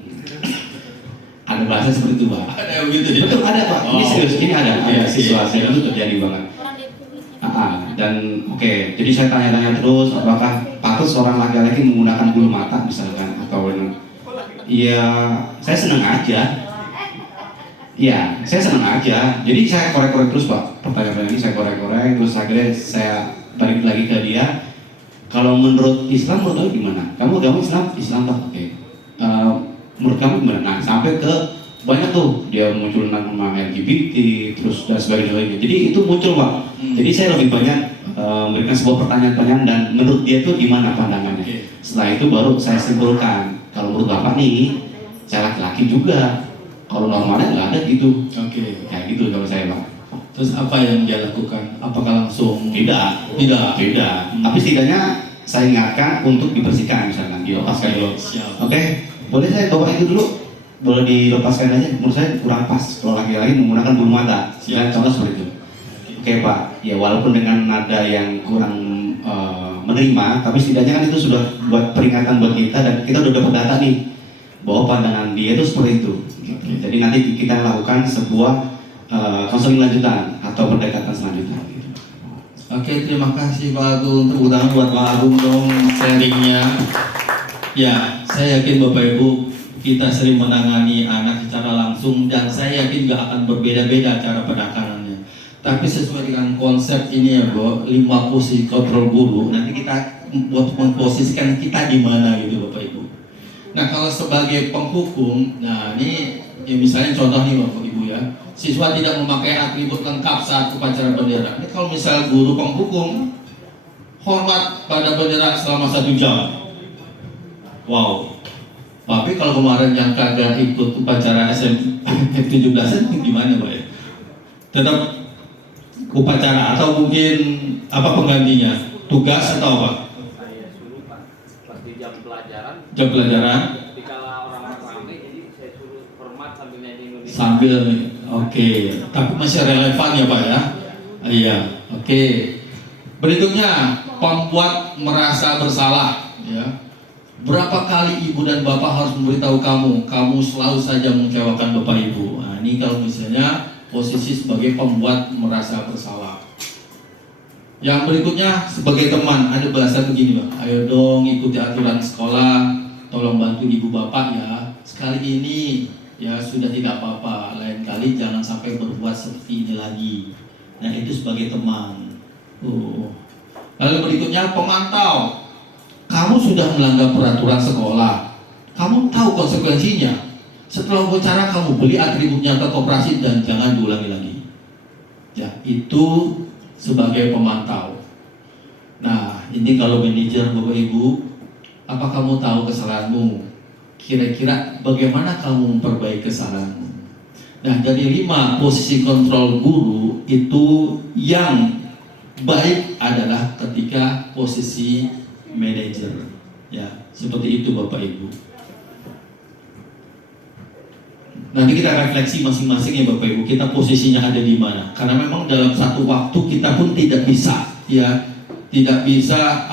Ada bahasa seperti itu Pak. Ada yang begitu ya? Betul ada Pak, ini serius, ini ada siswa saya itu terjadi banget. Dan oke, jadi saya tanya-tanya terus, apakah patut seorang laki-laki menggunakan bulu mata misalkan atau iya, saya senang aja. Iya, saya senang aja. Jadi saya korek-korek terus Pak, pertanyaan ini saya korek-korek, terus akhirnya saya balik lagi ke dia. Kalau menurut Islam, menurut gimana? Kamu agama Islam Pak? Oke. Menurut kamu gimana? Nah, sampai ke banyak tuh dia muncul nama LGBT terus dan sebagainya. Jadi itu muncul Pak. Jadi saya lebih banyak memberikan sebuah pertanyaan-pertanyaan dan menurut dia tuh gimana pandangannya. Setelah itu baru saya simpulkan. Kalau menurut Bapak nih, saya laki-laki juga. Kalau normalnya nggak ada gitu. Oke. Kayak gitu kalau saya Pak. Terus apa yang dia lakukan? Apakah langsung? Tidak. Tapi setidaknya saya ingatkan untuk dibersihkan misalkan, dilepaskan dulu. Siap. Oke, boleh saya bawa itu dulu? Boleh dilepaskan aja, menurut saya kurang pas kalau laki-laki menggunakan bulu mata. Dan contoh seperti itu. Oke Pak, ya walaupun dengan nada yang kurang menerima, tapi setidaknya kan itu sudah buat peringatan buat kita dan kita udah dapat data nih bahwa pandangan dia itu seperti itu. Gitu. Jadi nanti kita lakukan sebuah konseling lanjutan atau pendekatan selanjutnya. Gitu. Oke, terima kasih Pak Agung. Tepuk tangan buat Pak Agung dong sharingnya. Ya, saya yakin Bapak Ibu kita sering menangani anak secara langsung dan saya yakin gak akan berbeda-beda cara penanganannya. Tapi sesuai dengan konsep ini ya Bu, 5 posisi kontrol guru. Nanti kita buat memposisikan kita di mana gitu Bapak Ibu. Nah kalau sebagai penghukum, nah ini ya misalnya contoh nih Bapak Ibu ya, siswa tidak memakai atribut lengkap saat upacara bendera. Ini kalau misal guru penghukum hormat pada bendera selama 1 jam. Wow. Tapi kalau kemarin yang kagak ikut upacara F17 gimana Pak ya? Tetap upacara atau mungkin apa penggantinya? Tugas atau apa? Saya suruh pas di jam pelajaran. Jam pelajaran? Ketika orang ramai, jadi saya suruh hormat sambil nyanyi Indonesia. Sambil, oke. Tapi masih relevan ya Pak ya? Iya, oke. Berikutnya, pembuat merasa bersalah. Ya. Berapa kali ibu dan bapak harus memberitahu kamu selalu saja mengecewakan bapak ibu. Nah, ini kalau misalnya posisi sebagai pembuat merasa bersalah. Yang berikutnya sebagai teman, ada bahasa begini Pak. Ayo dong ikuti aturan sekolah, tolong bantu ibu bapak ya. Sekali ini Ya sudah tidak apa-apa, lain kali jangan sampai berbuat seperti ini lagi. Nah itu sebagai teman. Lalu berikutnya pemantau. Kamu sudah melanggar peraturan sekolah, kamu tahu konsekuensinya. Setelah wawancara kamu beli atribut nyata koperasi dan jangan diulangi lagi. Ya itu sebagai pemantau. Nah ini kalau manajer Bapak Ibu, apa kamu tahu kesalahanmu? Kira-kira bagaimana kamu memperbaiki kesalahanmu? Nah dari 5 posisi kontrol guru itu yang baik adalah ketika posisi manajer. Ya seperti itu Bapak Ibu. Nanti kita refleksi masing-masing ya Bapak Ibu, kita posisinya ada di mana? Karena memang dalam satu waktu kita pun tidak bisa tidak bisa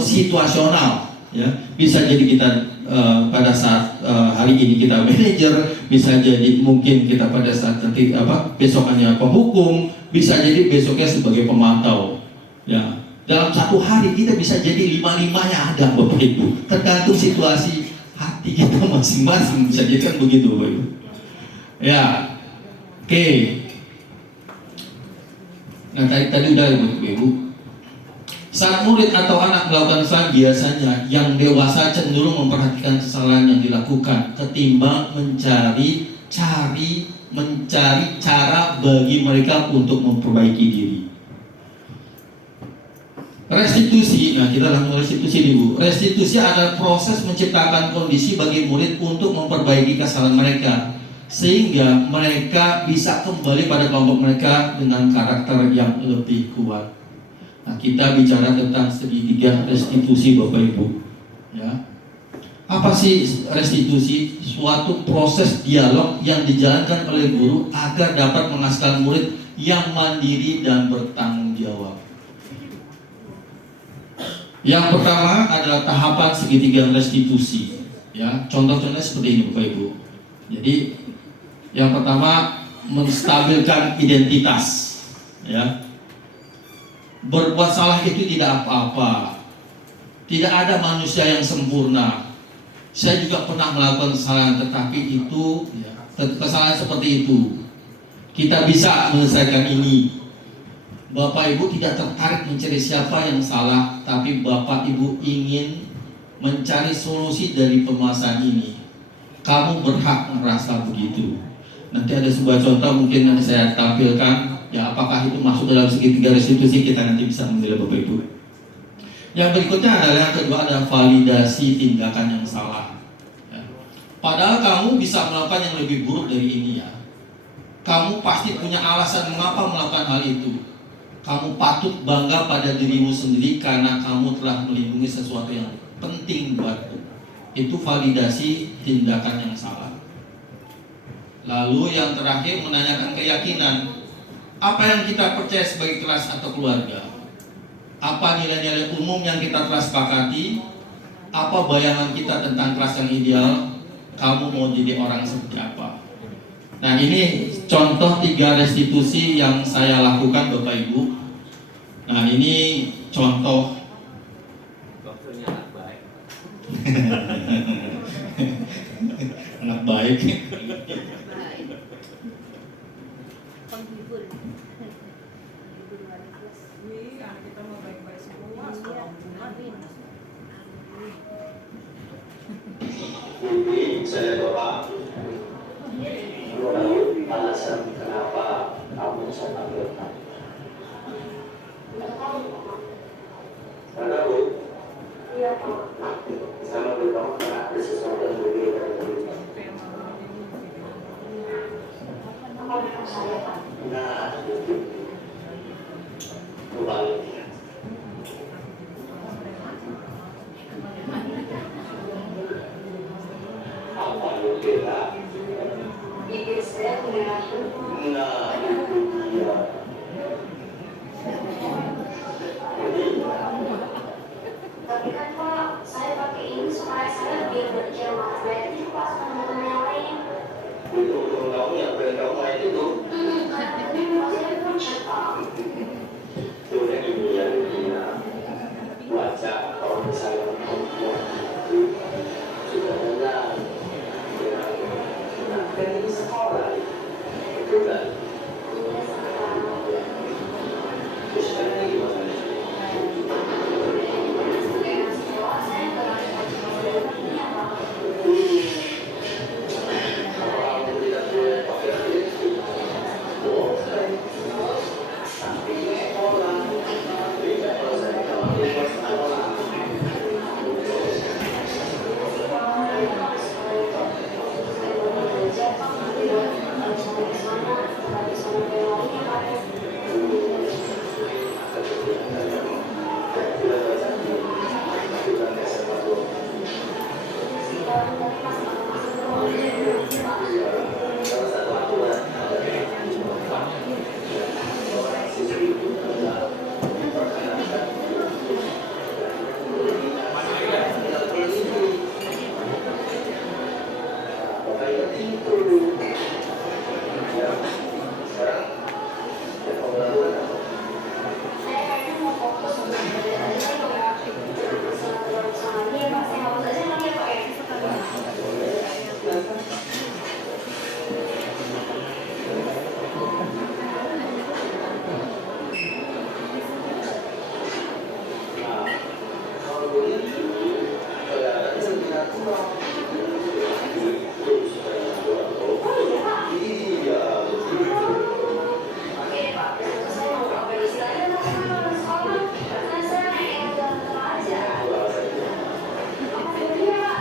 situasional. Ya, bisa jadi kita pada saat hari ini kita manajer, bisa jadi mungkin kita pada saat nanti besokannya penghukum, bisa jadi besoknya sebagai pemantau. Ya, dalam satu hari kita bisa jadi 5-5-nya ada Bapak Ibu, tergantung situasi hati kita masing-masing, bisa jadi kan begitu Bapak Ibu. Ya, oke. Nah tadi udah Bapak Ibu. Saat murid atau anak melakukan kesalahan, biasanya yang dewasa cenderung memperhatikan kesalahan yang dilakukan ketimbang mencari cara bagi mereka untuk memperbaiki diri. Restitusi, nah kita langsung restitusi dulu. Restitusi adalah proses menciptakan kondisi bagi murid untuk memperbaiki kesalahan mereka, sehingga mereka bisa kembali pada kelompok mereka dengan karakter yang lebih kuat. Nah, kita bicara tentang segitiga restitusi Bapak Ibu. Ya. Apa sih restitusi? Suatu proses dialog yang dijalankan oleh guru agar dapat menghasilkan murid yang mandiri dan bertanggung jawab. Yang pertama adalah tahapan segitiga restitusi. Ya, contoh-contohnya seperti ini Bapak Ibu. Jadi yang pertama menstabilkan identitas. Ya. Berbuat salah itu tidak apa-apa. Tidak ada manusia yang sempurna. Saya juga pernah melakukan kesalahan, tetapi itu kesalahan seperti itu kita bisa menyelesaikan ini. Bapak Ibu tidak tertarik mencari siapa yang salah, tapi Bapak Ibu ingin mencari solusi dari permasalahan ini. Kamu berhak merasa begitu. Nanti ada sebuah contoh mungkin yang saya tampilkan. Ya, apakah itu masuk dalam segitiga restitusi, kita nanti bisa menilai Bapak Ibu. Yang berikutnya adalah yang kedua, ada validasi tindakan yang salah. Ya. Padahal kamu bisa melakukan yang lebih buruk dari ini ya. Kamu pasti punya alasan mengapa melakukan hal itu. Kamu patut bangga pada dirimu sendiri karena kamu telah melindungi sesuatu yang penting buatmu. Itu validasi tindakan yang salah. Lalu yang terakhir menanyakan keyakinan. Apa yang kita percaya sebagai kelas atau keluarga? Apa nilai-nilai umum yang kita telah sepakati? Apa bayangan kita tentang kelas yang ideal? Kamu mau jadi orang seperti apa? Nah ini contoh 3 restitusi yang saya lakukan Bapak Ibu. Nah ini contoh. Dokternya anak baik. Anak baik. Anak kita mau baik-baik semua, sekolah hubungan. Saya Bapak, alasan kenapa kamu sama Bapak? Karena Bu, iya Pak. Sama Bapak karena ada sesuatu yang berbeda dari apa yang saya Pak? Nah, kembali. Apa yang beda? Bibir saya merah. Nah, iya. Tapi kan Pak, saya pakai ini supaya saya biar berjamaah. Berarti Pak sama teman yang lain. Itu belum kamu yang berjamaah lain itu? Tapi Pak saya pucat Pak. Sudah dunia wajar kalau misalnya perempuan sudah benar Saya kayaknya mau fokus untuk belajar aja, saya nggak mau berusaha lagi ya Pak. Saya nggak usah lagi ya Pak ya. Oke Pak, besok saya mau nggak berisi lagi atau sekolah? Karena saya pengen jalan-jalan aja. Oke, iya Pak.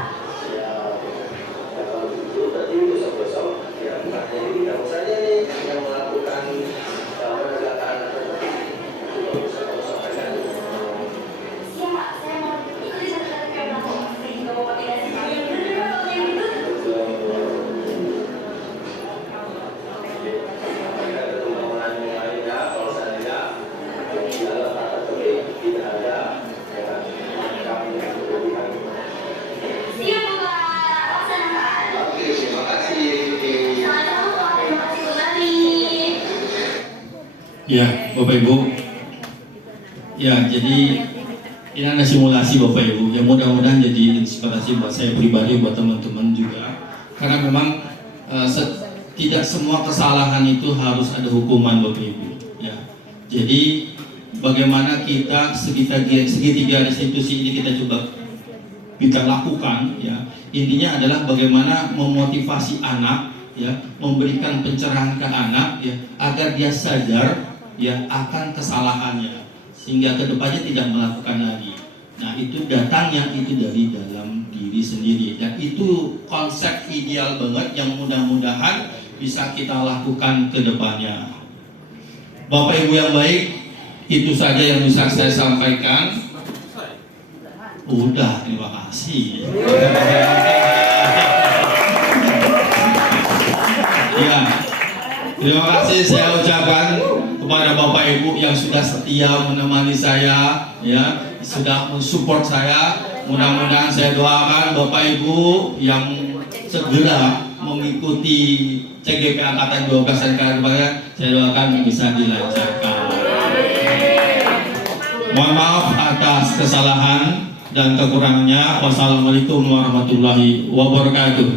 Siap Pak, saya mau ikuti satu-satu program kok. Saya juga mau pakai dasi Pak. Bener Pak, kalau yang itu. Siap Pak, laksanakan. Sama-sama Pak, terima kasih kembali. Ya, Bapak Ibu. Ya, jadi ini ada simulasi Bapak Ibu. Yang mudah-mudahan jadi inspirasi buat saya pribadi, buat teman-teman juga. Karena memang tidak semua kesalahan itu harus ada hukuman Bapak Ibu. Ya, jadi bagaimana kita segitiga restitusi ini kita lakukan. Ya, intinya adalah bagaimana memotivasi anak, ya, memberikan pencerahan ke anak, ya, agar dia sadar, ya, akan kesalahannya, sehingga kedepannya tidak melakukan lagi. Nah, itu datangnya itu dari dalam diri sendiri, dan itu konsep ideal banget yang mudah-mudahan bisa kita lakukan ke depannya. Bapak Ibu yang baik, itu saja yang bisa saya sampaikan. Udah, terima kasih. Ya, terima kasih saya ucapkan kepada Bapak Ibu yang sudah setia menemani saya, ya, sudah mensupport saya. Mudah-mudahan saya doakan Bapak Ibu yang segera mengikuti CGP Angkatan 12 dan kedepannya, saya doakan bisa dilancarkan. Mohon maaf atas kesalahan dan kekurangannya. Wassalamualaikum warahmatullahi wabarakatuh.